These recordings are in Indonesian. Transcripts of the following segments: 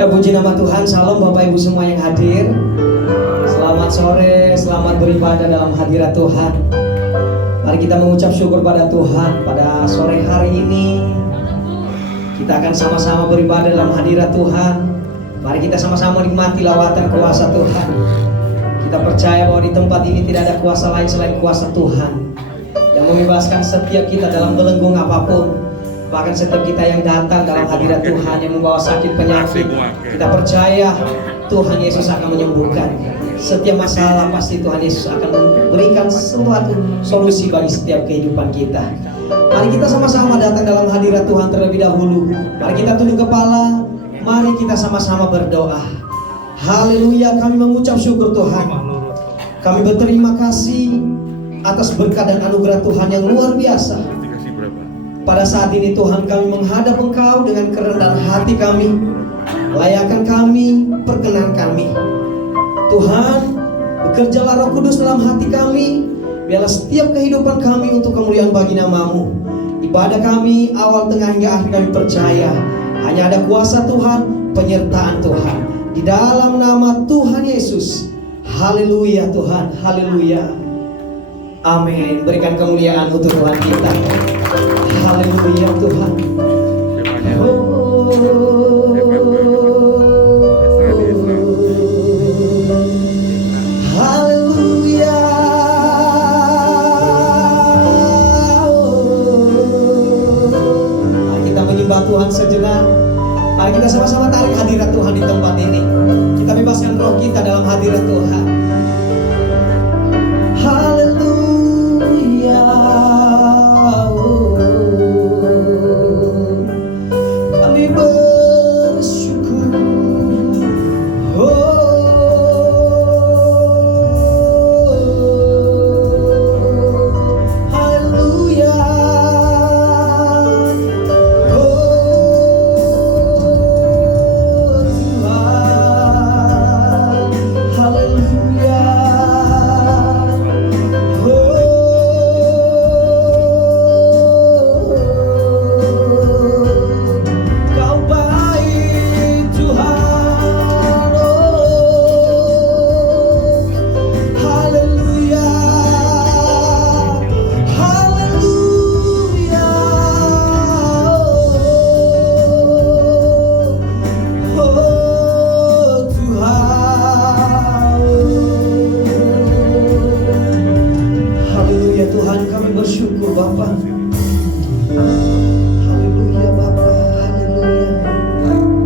Ya, puji nama Tuhan. Salam Bapak Ibu semua yang hadir. Selamat sore, selamat beribadah dalam hadirat Tuhan. Mari kita mengucap syukur pada Tuhan. Pada sore hari ini kita akan sama-sama beribadah dalam hadirat Tuhan. Mari kita sama-sama nikmati lawatan kuasa Tuhan. Kita percaya bahwa di tempat ini tidak ada kuasa lain selain kuasa Tuhan yang membebaskan setiap kita dalam belenggu apapun. Bahkan setiap kita yang datang dalam hadirat Tuhan yang membawa sakit penyakit, kita percaya Tuhan Yesus akan menyembuhkan. Setiap masalah pasti Tuhan Yesus akan memberikan suatu solusi bagi setiap kehidupan kita. Mari kita sama-sama datang dalam hadirat Tuhan terlebih dahulu. Mari kita tunduk kepala, mari kita sama-sama berdoa. Haleluya, kami mengucap syukur Tuhan. Kami berterima kasih atas berkat dan anugerah Tuhan yang luar biasa. Pada saat ini Tuhan, kami menghadap Engkau dengan kerendahan hati kami. Layakan kami, perkenan kami Tuhan, bekerjalah Roh Kudus dalam hati kami. Biarlah setiap kehidupan kami untuk kemuliaan bagi nama-Mu. Ibadah kami awal, tengah, hingga akhir kami percaya hanya ada kuasa Tuhan, penyertaan Tuhan, di dalam nama Tuhan Yesus. Haleluya Tuhan, haleluya. Amin. Berikan kemuliaan untuk Tuhan kita. Haleluya Tuhan. Haleluya. Mari kita menyembah Tuhan sejenak. Mari kita sama-sama tarik hadirat Tuhan di tempat ini. Kita bebaskan roh kita dalam hadirat Tuhan. Haleluya. Kami bersyukur. Haleluya. Tuhan. Haleluya.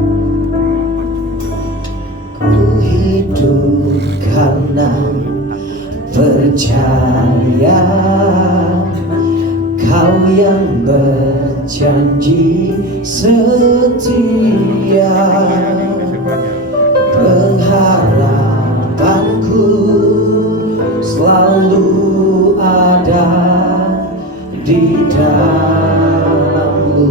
Percaya Kau yang berjanji setia, pengharapanku selalu ada di dalam-Mu.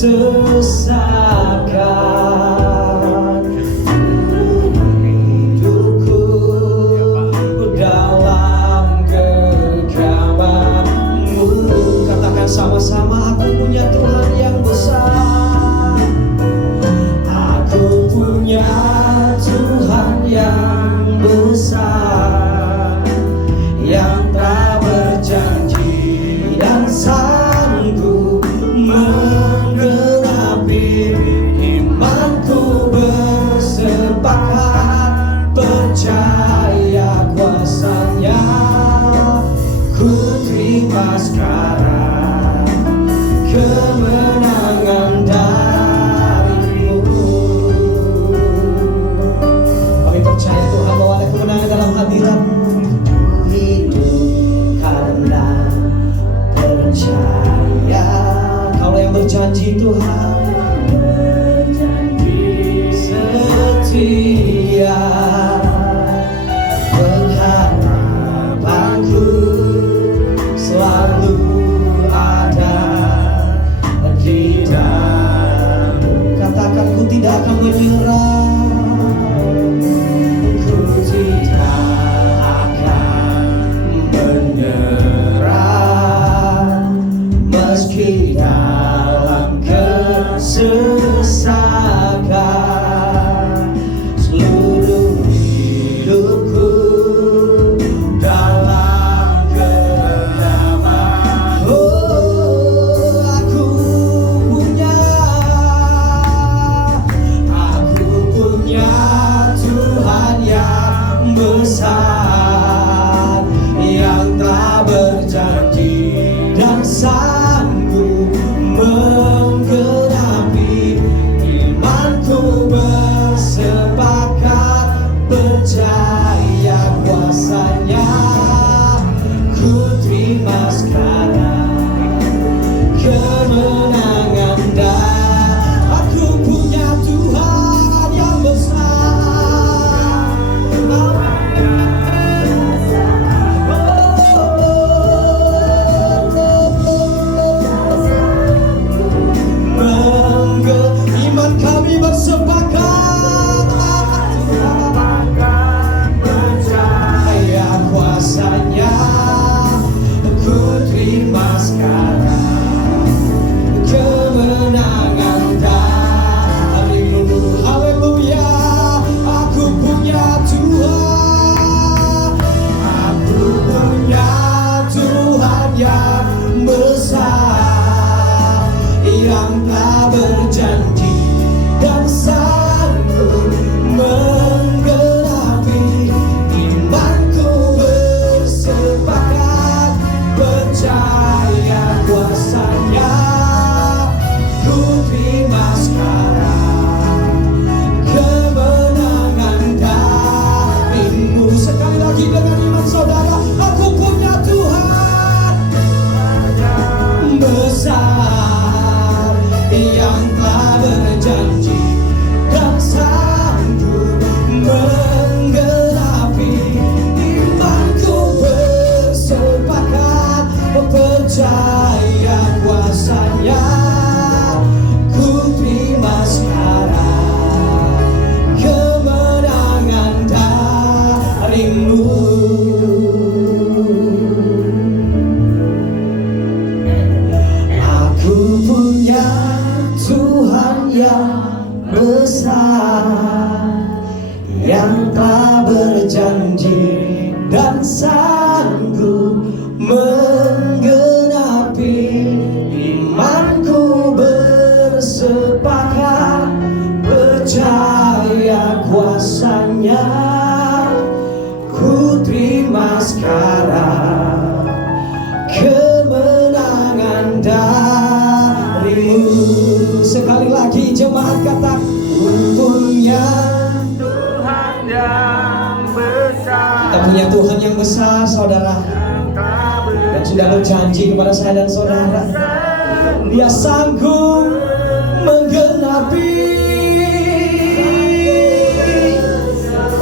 Sesakan hidupku dalam genggaman-Mu. Katakan sama-sama, aku punya Tuhan yang besar. Aku punya Tuhan yang besar, yang tak berjanji dan sanggup menggenapi imanku. Bersepakat percaya kuasa-Nya, ku terima sekarang kemenangan dari-Mu. Kami percaya Tuhan bahwa ada kemenangan dalam hadirat-Mu. Hidup karena percaya Kau yang berjanji Tuhan, setia, pengharapanku selalu ada di dalam-Mu. Katakan, ku tidak akan menyerah. sesakan seluruh hidupku dalam genggaman. Oh, aku punya Tuhan yang besar, yang telah berjanji dan sanggup menggenapi. Imanku bersepakat percaya kuasanya. Ku terima sekarang kemenangan dan aku punya Tuhan yang besar. Iman kami bersepakat percaya kuasanya. Ku terima sekarang kemenangan darimu. Haleluya, aku punya Tuhan. Aku punya Tuhan yang besar, yang telah berjanji dan sanggup menggenapi. Imanku bersepakat percaya kuasanya. Ku terima sekarang kemenangan darimu. Sekali lagi dengan iman saudara, aku punya Tuhan besar, yang telah berjanji dan sanggup menggenapi. Imanku bersepakat percaya kuasanya. Ku terima sekarang kemenangan darimu. Aku punya Tuhan yang besar, yang telah berjanji dan sanggup menggenapi. Imanku bersepakat percaya kuasanya. Ku terima sekarang kemenangan darimu. Sekali lagi jemaat kata, ku punya Tuhan yang besar. kita punya Tuhan yang besar saudara, dan sudah berjanji kepada saya dan saudara, Dia sanggup menggenapi.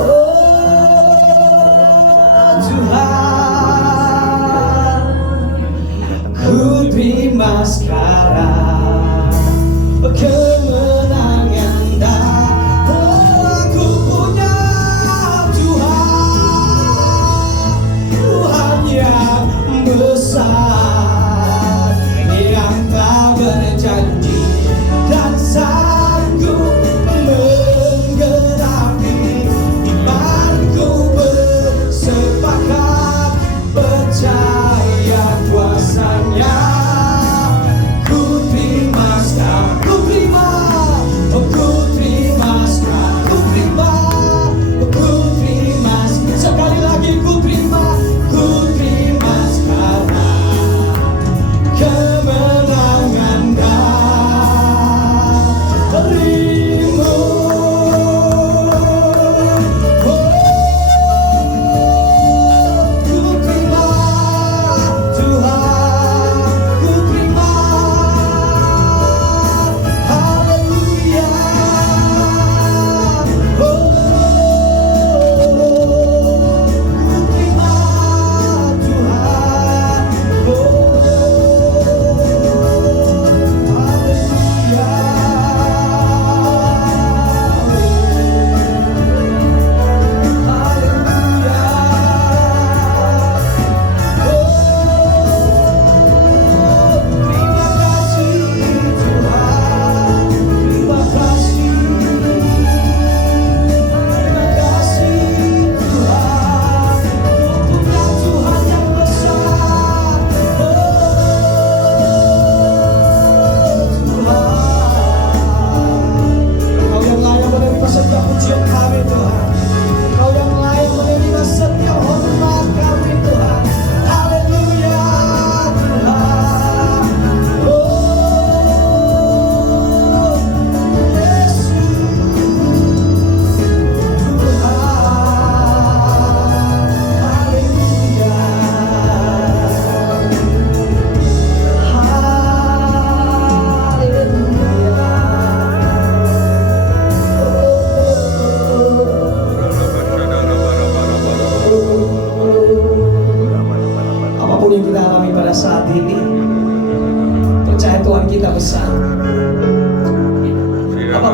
Oh Tuhan, ku terima sekarang kemenangan aku punya Tuhan yang besar, yang telah berjanji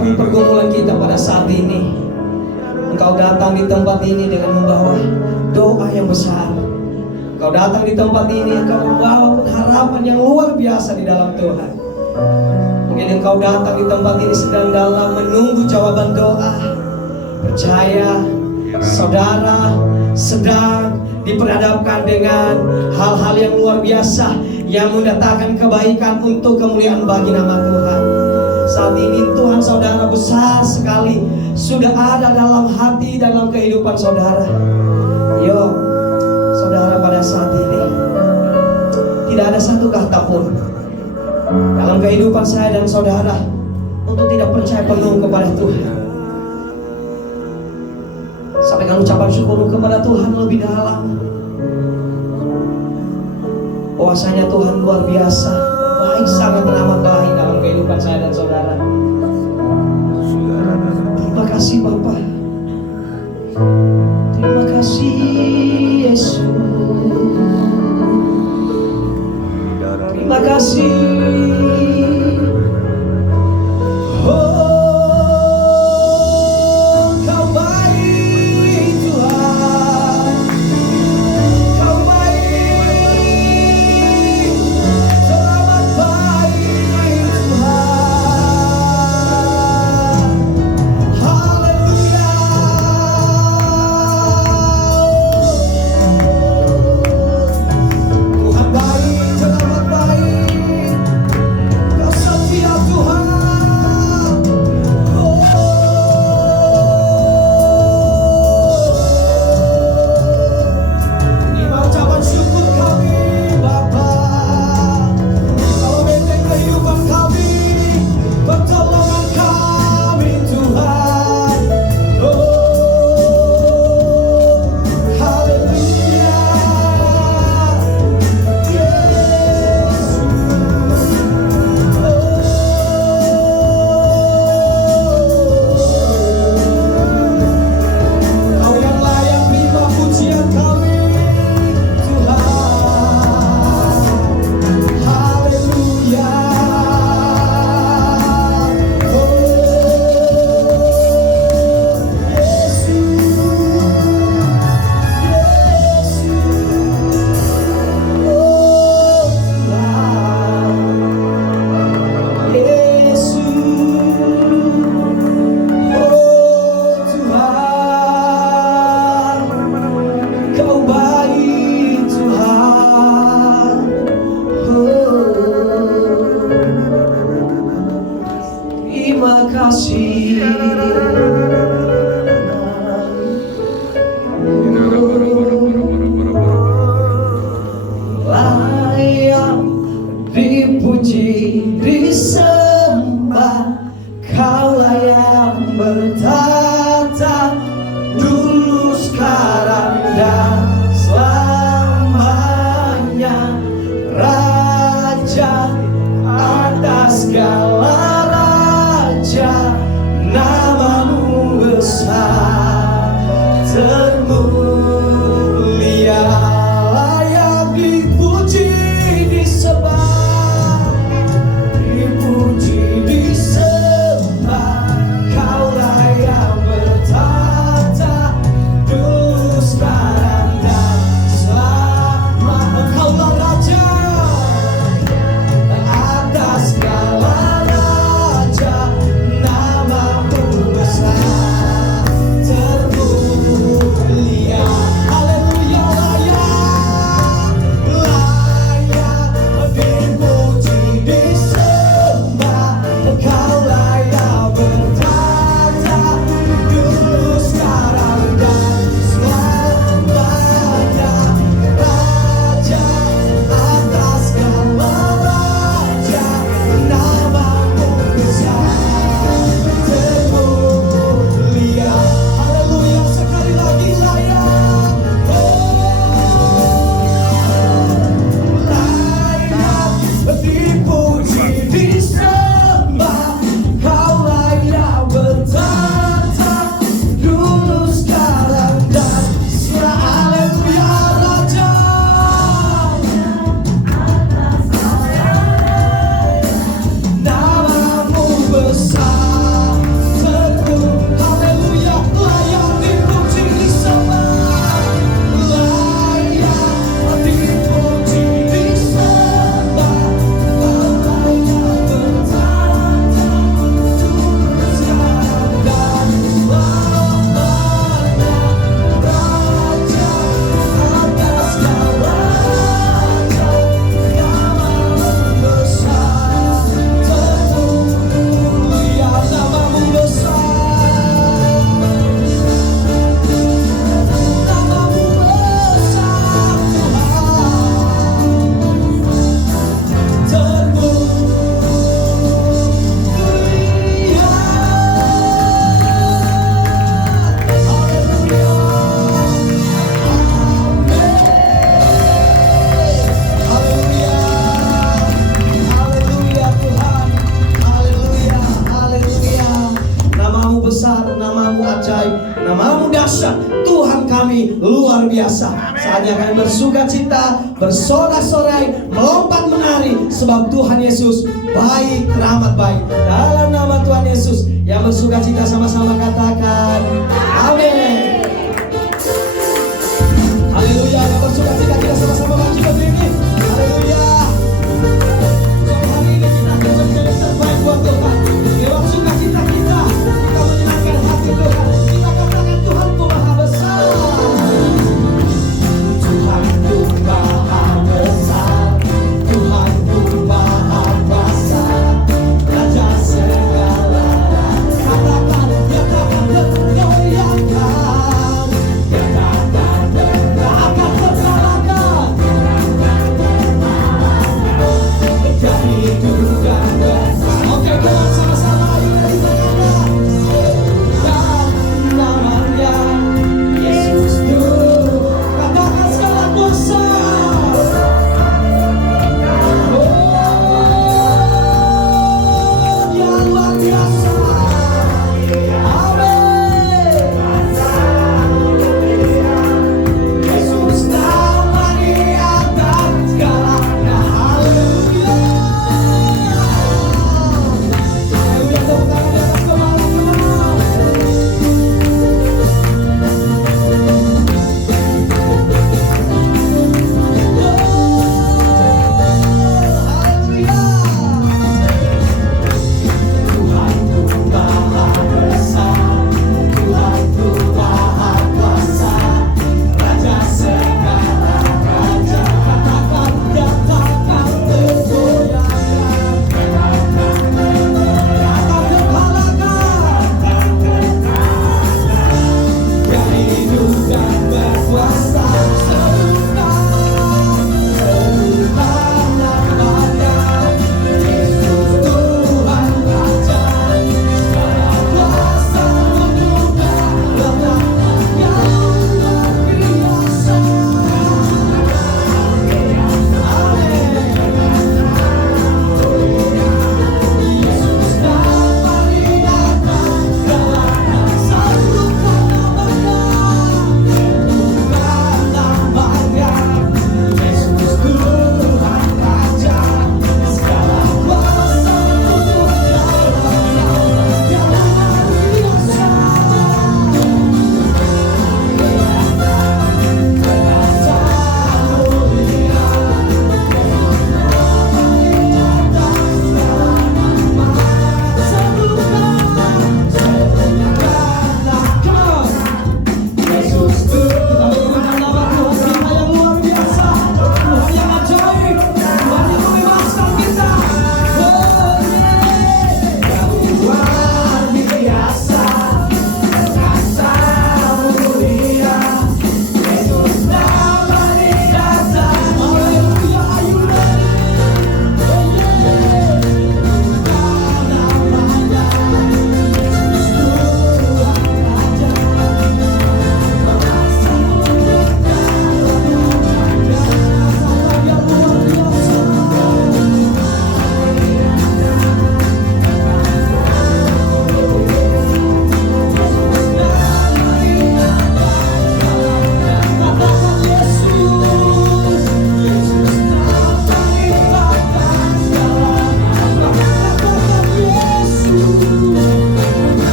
apapun pergumulan kita pada saat ini, Engkau datang di tempat ini dengan membawa doa yang besar. Engkau datang di tempat ini, Engkau membawa pengharapan yang luar biasa di dalam Tuhan. Mungkin Engkau datang di tempat ini sedang dalam menunggu jawaban doa. Percaya, saudara sedang diperhadapkan dengan hal-hal yang luar biasa yang mendatangkan kebaikan untuk kemuliaan bagi nama Tuhan. Saat ini Tuhan saudara besar sekali sudah ada dalam hati, dalam kehidupan saudara. Yo, saudara, pada saat ini tidak ada satu kata pun dalam kehidupan saya dan saudara untuk tidak percaya penuh kepada Tuhan. Sampaikan ucapan syukur kepada Tuhan lebih dalam. Bahwasanya Tuhan luar biasa, baik, sangat teramat baik dalam kehidupan saya dan saudara. Terima kasih Bapa. Terima kasih Yesus. Terima kasih. kami luar biasa. Saatnya kami bersuka cita, bersorak-sorai, melompat menari, sebab Tuhan Yesus baik, teramat baik. Dalam nama Tuhan Yesus, yang bersuka cita sama-sama katakan amin. Haleluya, yang bersuka cita kita sama-sama maju berdiri. Haleluya. Sore hari ini kita akan menjadi terbaik buat Tuhan. Lewat sukacita kita menyenangkan hati Tuhan. Kita katakan Tuhanku maha besar. Tuhanku maha besar. Tuhanku maha kuasa. Raja segala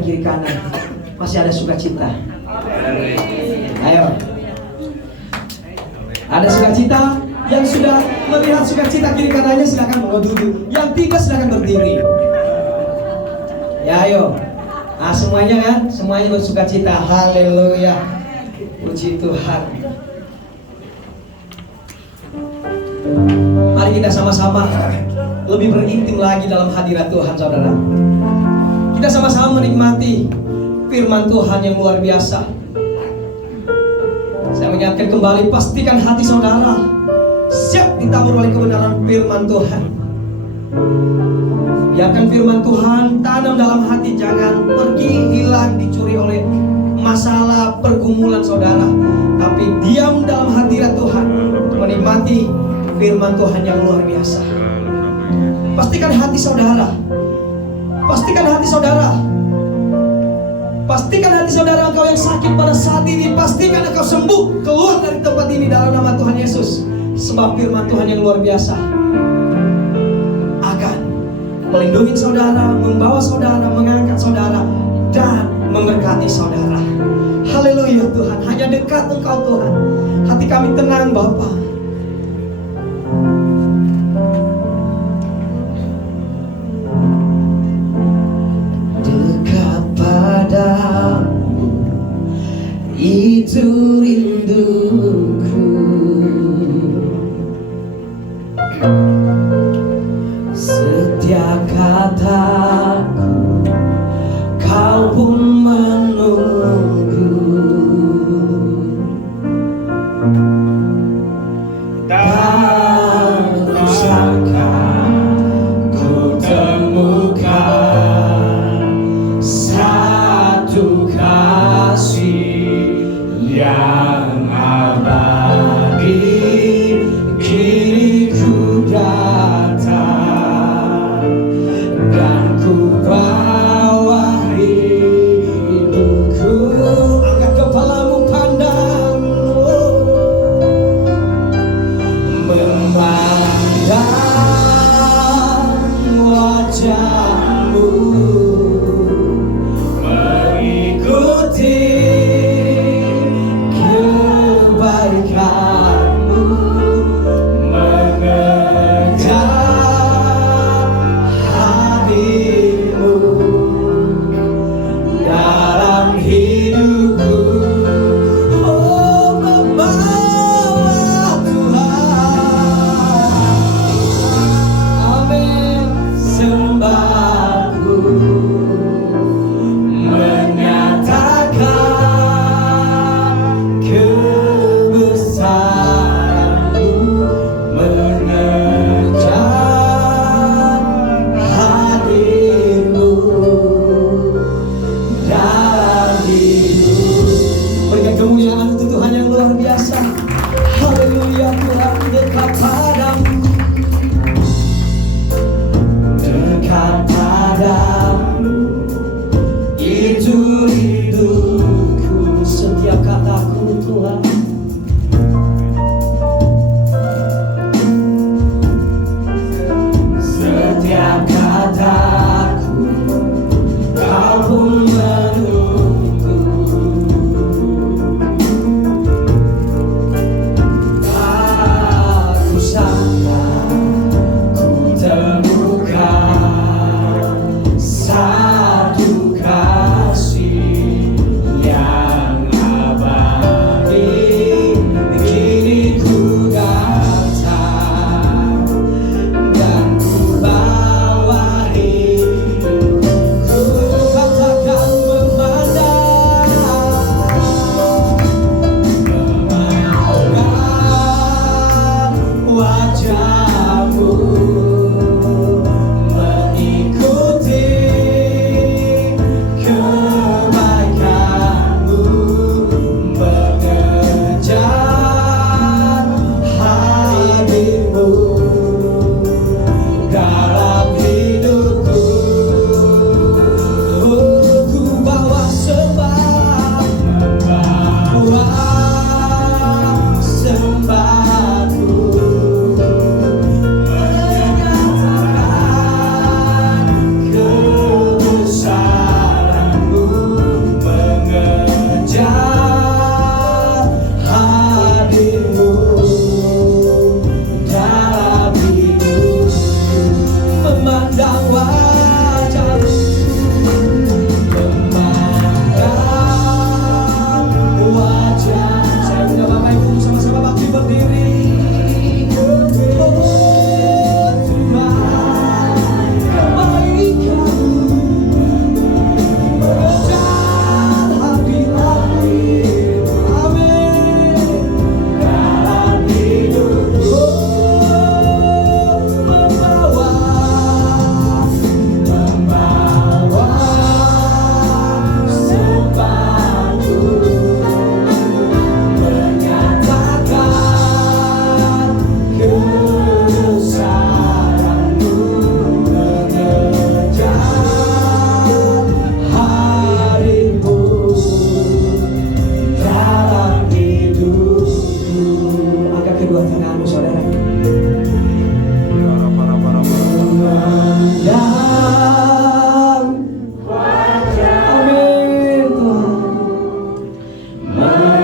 kiri kanan masih ada sukacita. Ayo. Ada sukacita yang sudah melihat sukacita kiri kanannya, silakan mau duduk. Yang tidak silakan berdiri. Ya ayo. Nah semuanya kan, semuanya bersukacita. Haleluya. Puji Tuhan. Mari kita sama-sama lebih berintim lagi dalam hadirat Tuhan, saudara. Kita sama-sama menikmati firman Tuhan yang luar biasa. Saya mengingatkan kembali, pastikan hati saudara siap ditabur oleh kebenaran firman Tuhan. Biarkan firman Tuhan tanam dalam hati, jangan pergi hilang dicuri oleh masalah pergumulan saudara, tapi diam dalam hadirat Tuhan, menikmati firman Tuhan yang luar biasa. Pastikan hati saudara, pastikan hati saudara, pastikan hati saudara, engkau yang sakit pada saat ini, pastikan engkau sembuh, keluar dari tempat ini dalam nama Tuhan Yesus. Sebab firman Tuhan yang luar biasa akan melindungi saudara, membawa saudara, mengangkat saudara, dan memberkati saudara. Haleluya Tuhan, hanya dekat Engkau Tuhan, hati kami tenang Bapa. Dekat padamu, itu rinduku. Setiap kataku kau pun menunggu. Tak kusangka ku temukan satu kasih yang abadi. Kini ku datang dan ku bawa hidupku. Angkat kepalamu, pandang memandang wajahmu, mengikuti kebaikanmu, mengejar hadirmu dalam hidupku. Oh, membawa Tuhan, amin. Sembahku menyatakan kebesaranmu, mengejar hadirmu dalam hidup. Berikan kemuliaan untuk Tuhan yang luar biasa. Haleluya Tuhan, dekat padamu, dekat padamu, itu rinduku. Setiap kataku Tuhan, setiap kataku kau pun menunggu. Tak kusangka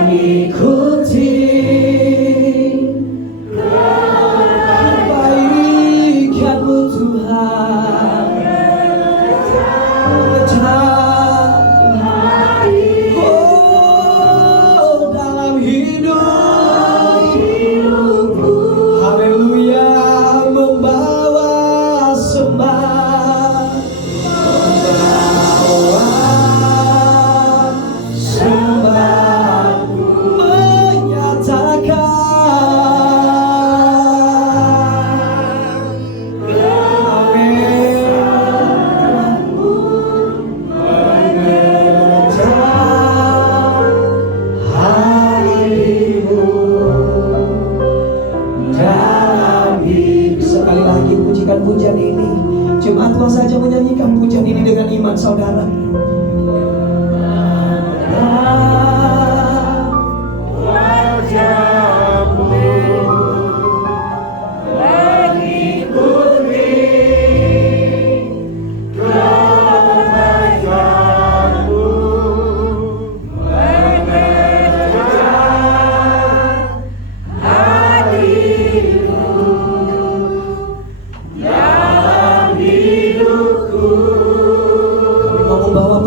mengikuti kebaikan-Mu Tuhan. Oh, dalam hidupku, haleluya, membawa sembah, membawa sembahku, menyatakan sekali lagi pujikan pujian ini. Jemaat Tuhan saja menyanyikan pujian ini dengan iman saudara.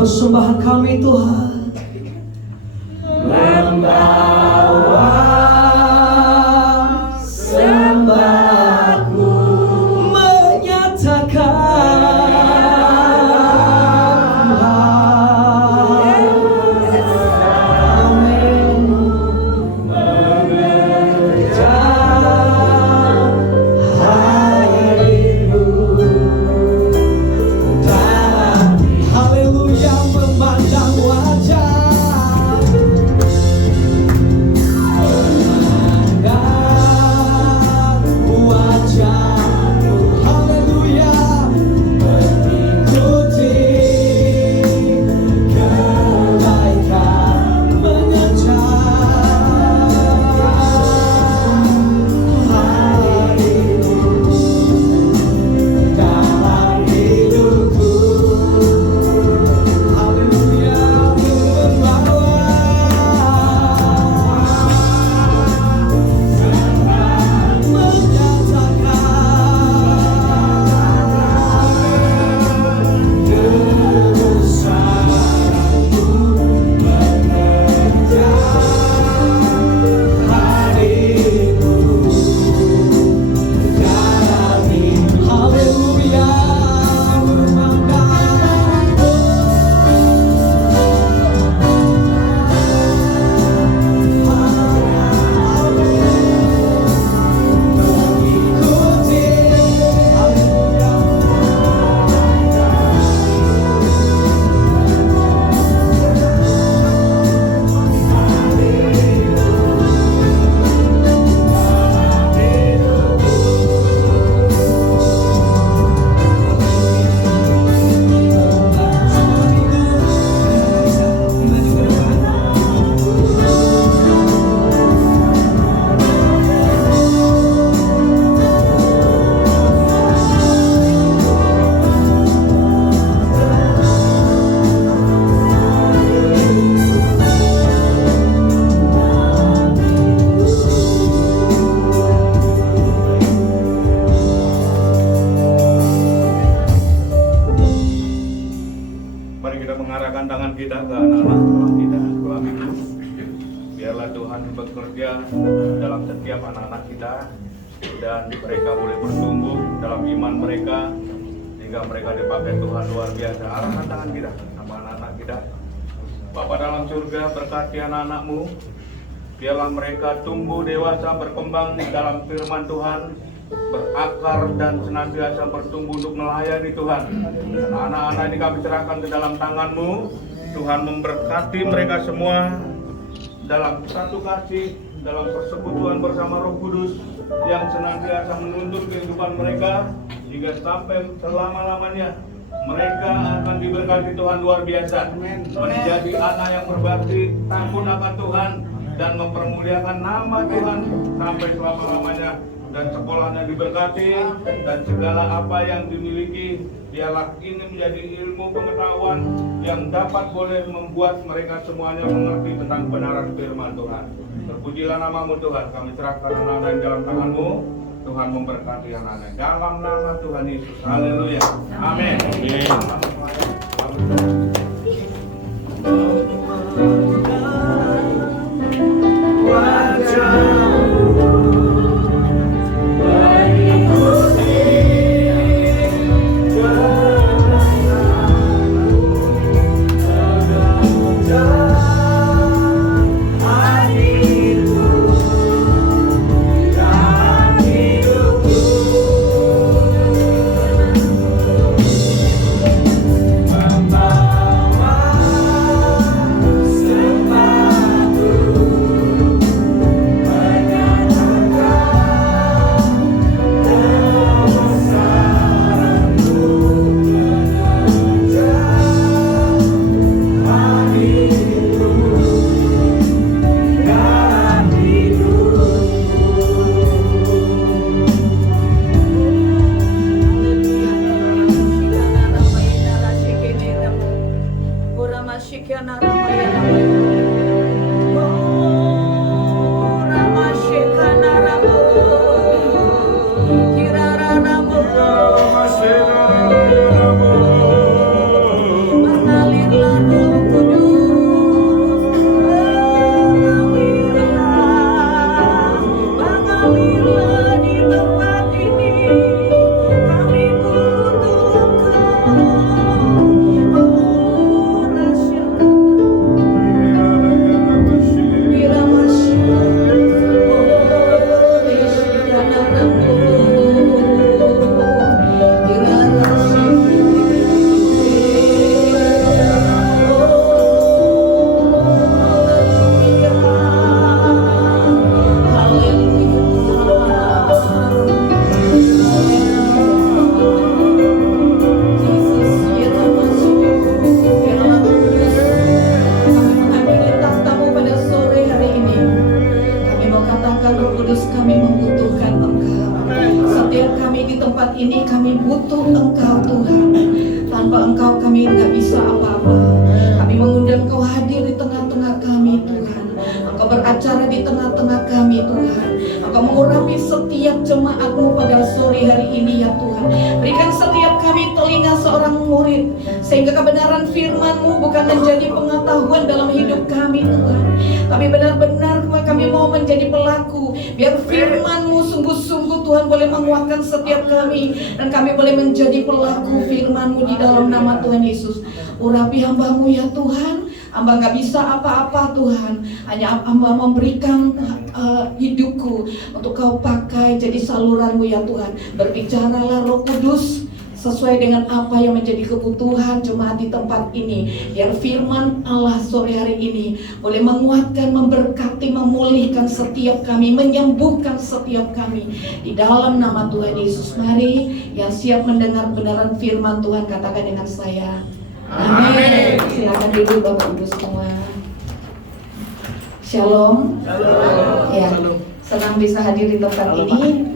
Persembahan kami Tuhan, membawa sembahku, menyatakan amin, mengejar harimu. Haleluya, memandang wajah, memandang wajah-Mu, haleluya, mengikuti kebaikan, mengejar harimu dalam hidupku. Haleluya, membawa menyatakan kebesaran-Mu, mengejar harimu dalam hidup. Haleluya, Mari kita mengarahkan tangan kita ke anak-anak Tuhan kita dalam hidup. Biarlah Tuhan bekerja dalam setiap anak-anak kita, dan mereka boleh bertumbuh dalam iman mereka sehingga mereka dipakai Tuhan luar biasa. Arahkan tangan kita sama anak-anak kita. Bapa dalam surga, berkati anak-anak-Mu. Biarlah mereka tumbuh dewasa, berkembang dalam firman Tuhan, berakar dan senantiasa bertumbuh untuk melayani Tuhan. Dan anak-anak ini kami serahkan ke dalam tangan-Mu. Tuhan memberkati mereka semua dalam satu kasih, dalam persekutuan bersama Roh Kudus yang senantiasa menuntun kehidupan mereka hingga sampai selama-lamanya. Mereka akan diberkati Tuhan luar biasa, menjadi anak yang berbakti, takut akan Tuhan, dan mempermuliakan nama Tuhan sampai selama-lamanya. dan sekolahnya diberkati, dan segala apa yang dimiliki biarlah ini menjadi ilmu pengetahuan yang dapat boleh membuat mereka semuanya mengerti tentang kebenaran firman Tuhan. Terpujilah namamu Tuhan, kami serahkan anak-anak di dalam tanganmu. Tuhan memberkati anak-anak dalam nama Tuhan Yesus. Haleluya. Amin. Sehingga kebenaran firman-Mu bukan menjadi pengetahuan dalam hidup kami Tuhan, tapi benar-benar kami mau menjadi pelaku. Biar firman-Mu sungguh-sungguh Tuhan boleh menguatkan setiap kami, dan kami boleh menjadi pelaku firman-Mu di dalam nama Tuhan Yesus. Urapi hamba-Mu ya Tuhan. Hamba gak bisa apa-apa Tuhan, hanya hamba memberikan hidupku untuk Kau pakai jadi saluran-Mu ya Tuhan. Berbicaralah Roh Kudus sesuai dengan apa yang menjadi kebutuhan jemaat di tempat ini. Biar firman Allah sore hari ini boleh menguatkan, memberkati, memulihkan setiap kami, menyembuhkan setiap kami di dalam nama Tuhan Yesus. Mari yang siap mendengar kebenaran firman Tuhan katakan dengan saya, amin. Silakan duduk Bapak Ibu semua. Shalom. Ya, senang bisa hadir di tempat ini.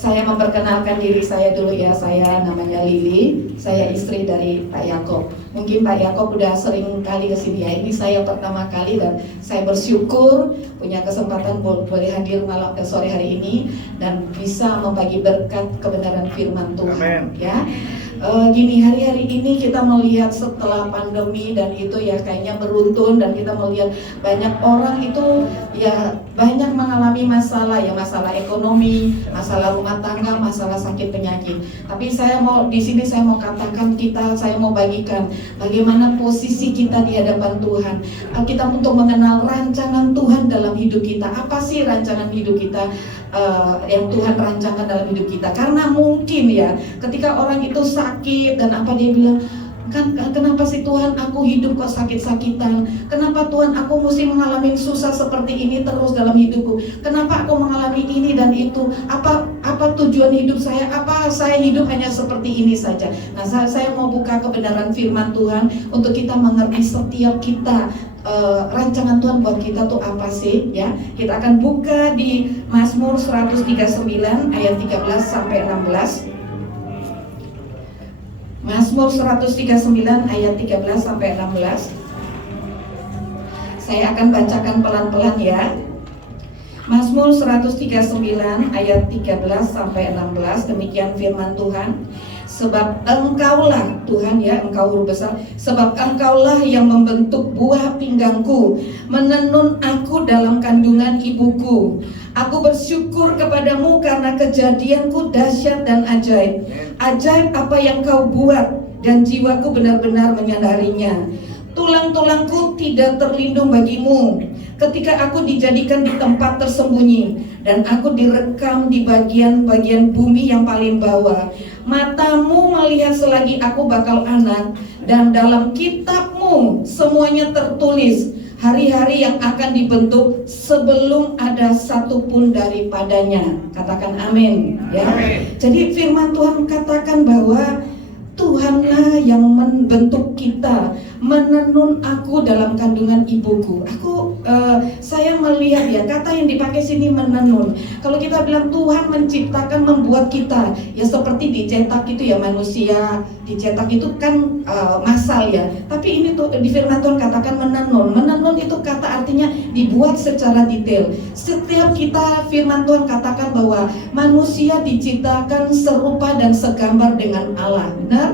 Saya memperkenalkan diri saya dulu ya, saya namanya Lili, saya istri dari Pak Yakob. Mungkin Pak Yakob udah sering kali kesini ya, ini saya pertama kali dan saya bersyukur punya kesempatan boleh hadir malam sore hari ini dan bisa membagi berkat kebenaran firman Tuhan. Amen. Ya. Gini, hari-hari ini kita melihat setelah pandemi dan itu ya kayaknya beruntun, dan kita melihat banyak orang itu ya banyak mengalami masalah ya, masalah ekonomi, masalah rumah tangga, masalah sakit penyakit. Tapi saya mau di sini saya mau katakan saya mau bagikan bagaimana posisi kita di hadapan Tuhan. Kita untuk mengenal rancangan Tuhan dalam hidup kita. Apa sih rancangan hidup kita yang Tuhan rancangkan dalam hidup kita? Karena mungkin ya ketika orang itu sakit dan apa dia bilang, kan kenapa sih Tuhan aku hidup kok sakit-sakitan? Kenapa Tuhan aku mesti mengalami susah seperti ini terus dalam hidupku? Kenapa aku mengalami ini dan itu? Apa tujuan hidup saya? Apa saya hidup hanya seperti ini saja? Nah, saya mau buka kebenaran firman Tuhan untuk kita mengerti setiap kita rancangan Tuhan buat kita tuh apa sih ya. Kita akan buka di Mazmur 139 ayat 13 sampai 16. Mazmur 139 ayat 13 sampai 16. Saya akan bacakan pelan-pelan ya. Mazmur 139 ayat 13 sampai 16, demikian firman Tuhan. Sebab Engkaulah Tuhan ya, Engkau huruf besar. Sebab Engkaulah yang membentuk buah pinggangku, menenun aku dalam kandungan ibuku. Aku bersyukur kepadamu karena kejadianku dahsyat dan ajaib. Ajaib apa yang kau buat, dan jiwaku benar-benar menyadarinya. Tulang-tulangku tidak terlindung bagimu ketika aku dijadikan di tempat tersembunyi, dan aku direkam di bagian-bagian bumi yang paling bawah. Matamu melihat selagi aku bakal anak, dan dalam kitabmu semuanya tertulis hari-hari yang akan dibentuk sebelum ada satupun daripadanya. Katakan amin ya. Jadi firman Tuhan katakan bahwa Tuhanlah yang membentuk kita, menenun aku dalam kandungan ibuku. Saya melihat ya, kata yang dipakai sini menenun. Kalau kita bilang Tuhan menciptakan, membuat kita, ya seperti dicetak itu ya, manusia dicetak itu kan massal ya. Tapi ini tuh di firman Tuhan katakan menenun. Menenun itu kata artinya dibuat secara detail. Setiap kita firman Tuhan katakan bahwa manusia diciptakan serupa dan segambar dengan Allah. Benar?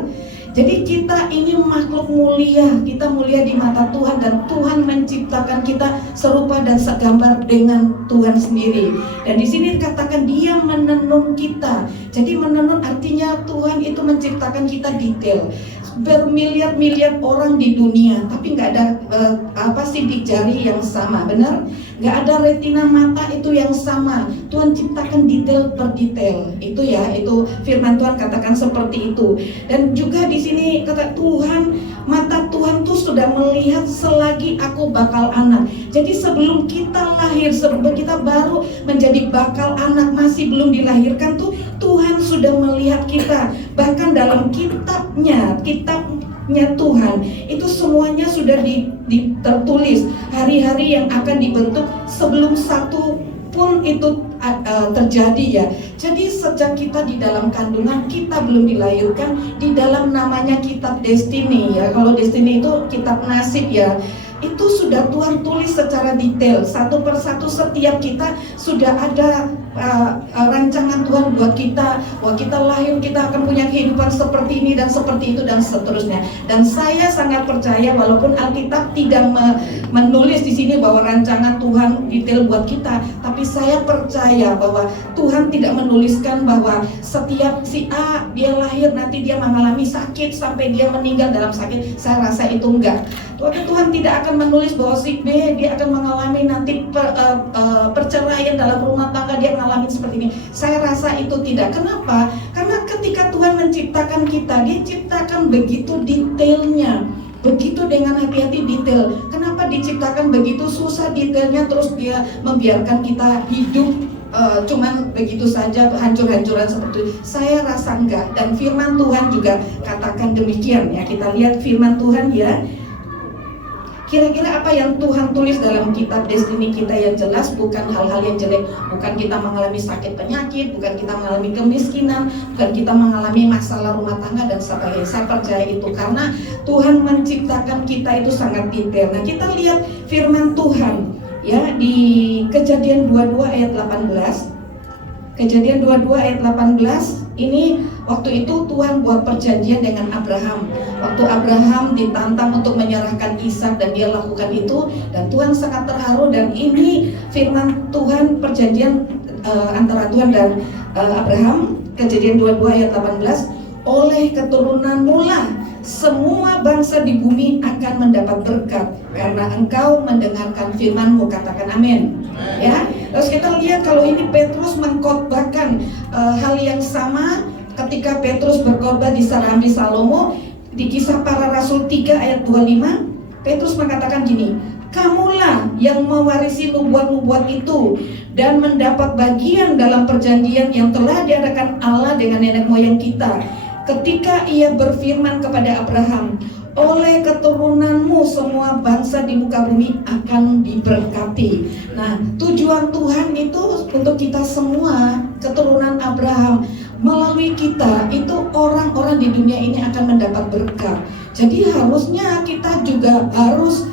Jadi kita ini makhluk mulia, kita mulia di mata Tuhan, dan Tuhan menciptakan kita serupa dan segambar dengan Tuhan sendiri. Dan di sini dikatakan Dia menenun kita. Jadi menenun artinya Tuhan itu menciptakan kita detail. Bermiliar-miliar orang di dunia, tapi nggak ada sidik jari yang sama, benar? Nggak ada retina mata itu yang sama. Tuhan ciptakan detail per detail. Itu ya, itu firman Tuhan katakan seperti itu. Dan juga di sini kata Tuhan, mata Tuhan tuh sudah melihat selagi aku bakal anak. Jadi sebelum kita lahir, sebelum kita baru menjadi bakal anak, masih belum dilahirkan tuh Tuhan sudah melihat kita. Bahkan dalam kitabnya Tuhan itu semuanya sudah tertulis hari-hari yang akan dibentuk sebelum satu pun itu terjadi ya. Jadi sejak kita di dalam kandungan, kita belum dilahirkan, di dalam namanya kitab destiny ya. Kalau destiny itu kitab nasib ya. Itu sudah Tuhan tulis secara detail, satu persatu. Setiap kita sudah ada rancangan Tuhan buat kita. Wah, kita lahir, kita akan punya kehidupan seperti ini dan seperti itu dan seterusnya. Dan saya sangat percaya, walaupun Alkitab tidak menulis di sini bahwa rancangan Tuhan detail buat kita, tapi saya percaya bahwa Tuhan tidak menuliskan bahwa setiap si A dia lahir nanti dia mengalami sakit sampai dia meninggal dalam sakit. Saya rasa itu enggak. Tuhan tidak akan menulis bahwa si B dia akan mengalami nanti perceraian dalam rumah tangga, dia mengalami seperti ini. Saya rasa itu tidak. Kenapa? Karena ketika Tuhan menciptakan kita, Dia ciptakan begitu detailnya, begitu dengan hati-hati detail. Kenapa diciptakan begitu susah detailnya, terus Dia membiarkan kita hidup cuman begitu saja, hancur-hancuran seperti itu? Saya rasa enggak. Dan firman Tuhan juga katakan demikian ya. Kita lihat firman Tuhan ya. Kira-kira apa yang Tuhan tulis dalam kitab destiny kita yang jelas, bukan hal-hal yang jelek. Bukan kita mengalami sakit penyakit, bukan kita mengalami kemiskinan, bukan kita mengalami masalah rumah tangga dan sebagainya. Saya percaya itu karena Tuhan menciptakan kita itu sangat detail. Nah, kita lihat firman Tuhan ya di Kejadian 22 ayat 18. Kejadian 22 ayat 18 ini waktu itu Tuhan buat perjanjian dengan Abraham. Waktu Abraham ditantang untuk menyerahkan Ishak dan dia lakukan itu, dan Tuhan sangat terharu. Dan ini firman Tuhan, perjanjian antara Tuhan dan Abraham. Kejadian 22 ayat 18. Oleh keturunanmu lah semua bangsa di bumi akan mendapat berkat karena engkau mendengarkan firman-Mu. Katakan amin. Ya. Terus kita lihat kalau ini Petrus mengkhotbahkan hal yang sama ketika Petrus berkhotbah di Serambi Salomo di Kisah Para Rasul 3 ayat 25. Petrus mengatakan gini, kamulah yang mewarisi nubuat-nubuat itu dan mendapat bagian dalam perjanjian yang telah diadakan Allah dengan nenek moyang kita ketika Ia berfirman kepada Abraham, oleh keturunanmu semua bangsa di muka bumi akan diberkati. Nah, tujuan Tuhan itu untuk kita semua, keturunan Abraham. Melalui kita itu orang-orang di dunia ini akan mendapat berkat. Jadi harusnya kita juga harus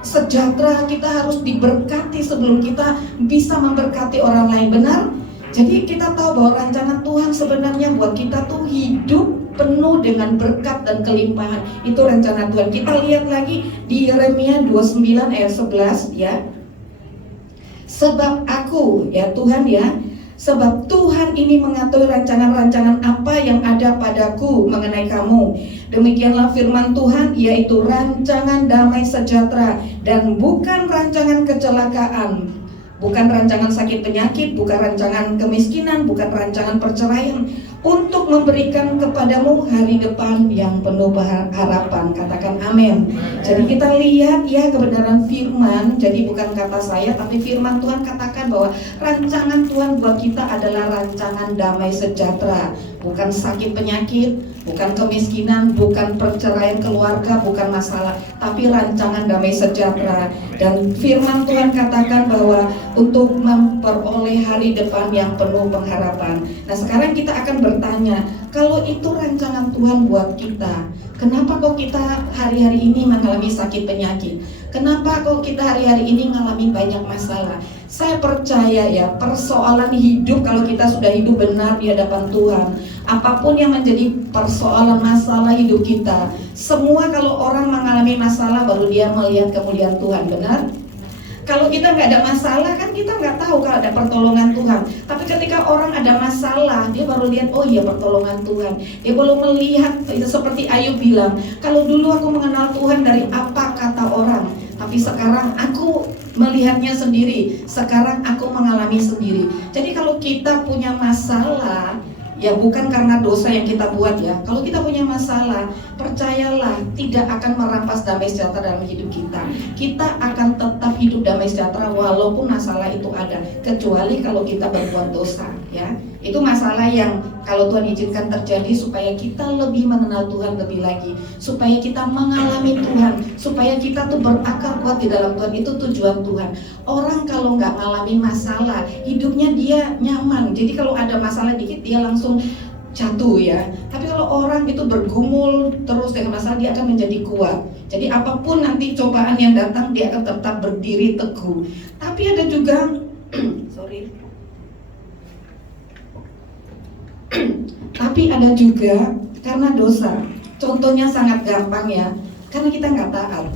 sejahtera, kita harus diberkati sebelum kita bisa memberkati orang lain, benar? Jadi kita tahu bahwa rancangan Tuhan sebenarnya buat kita tuh hidup penuh dengan berkat dan kelimpahan. Itu rencana Tuhan. Kita lihat lagi di Yeremia 29 ayat 11 ya. Sebab aku, ya Tuhan ya, sebab Tuhan ini mengatur rancangan-rancangan apa yang ada padaku mengenai kamu. Demikianlah firman Tuhan, yaitu rancangan damai sejahtera dan bukan rancangan kecelakaan. Bukan rancangan sakit penyakit, bukan rancangan kemiskinan, bukan rancangan perceraian, untuk memberikan kepadamu hari depan yang penuh harapan. Katakan amin. Jadi kita lihat ya kebenaran firman. Jadi bukan kata saya, tapi firman Tuhan katakan bahwa rancangan Tuhan buat kita adalah rancangan damai sejahtera. Bukan sakit penyakit, bukan kemiskinan, bukan perceraian keluarga, bukan masalah, tapi rancangan damai sejahtera. Dan firman Tuhan katakan bahwa untuk memperoleh hari depan yang penuh pengharapan. Nah sekarang kita akan bertanya, kalau itu rancangan Tuhan buat kita, kenapa kok kita hari-hari ini mengalami sakit penyakit? Kenapa kok kita hari-hari ini mengalami banyak masalah? Saya percaya ya, persoalan hidup kalau kita sudah hidup benar di hadapan Tuhan, apapun yang menjadi persoalan masalah hidup kita, semua kalau orang mengalami masalah baru dia melihat kemuliaan Tuhan, benar? Kalau kita nggak ada masalah kan kita nggak tahu kalau ada pertolongan Tuhan. Tapi ketika orang ada masalah, dia baru lihat, oh iya pertolongan Tuhan. Dia baru melihat, seperti Ayub bilang, kalau dulu aku mengenal Tuhan dari apa kata orang, tapi sekarang aku melihatnya sendiri, sekarang aku mengalami sendiri. Jadi kalau kita punya masalah, ya bukan karena dosa yang kita buat ya. Kalau kita punya masalah, percayalah tidak akan merampas damai sejahtera dalam hidup kita. Kita akan tetap hidup damai sejahtera walaupun masalah itu ada, kecuali kalau kita berbuat dosa ya. Itu masalah yang kalau Tuhan izinkan terjadi supaya kita lebih mengenal Tuhan lebih lagi, supaya kita mengalami Tuhan, supaya kita tuh berakar kuat di dalam Tuhan. Itu tujuan Tuhan. Orang kalau nggak ngalamin masalah, hidupnya dia nyaman. Jadi kalau ada masalah dikit dia langsung jatuh ya. Tapi kalau orang itu bergumul terus dengan masalah, dia akan menjadi kuat. Jadi apapun nanti cobaan yang datang, dia akan tetap berdiri teguh. Tapi ada juga tapi ada juga karena dosa. Contohnya sangat gampang ya, karena kita nggak taat.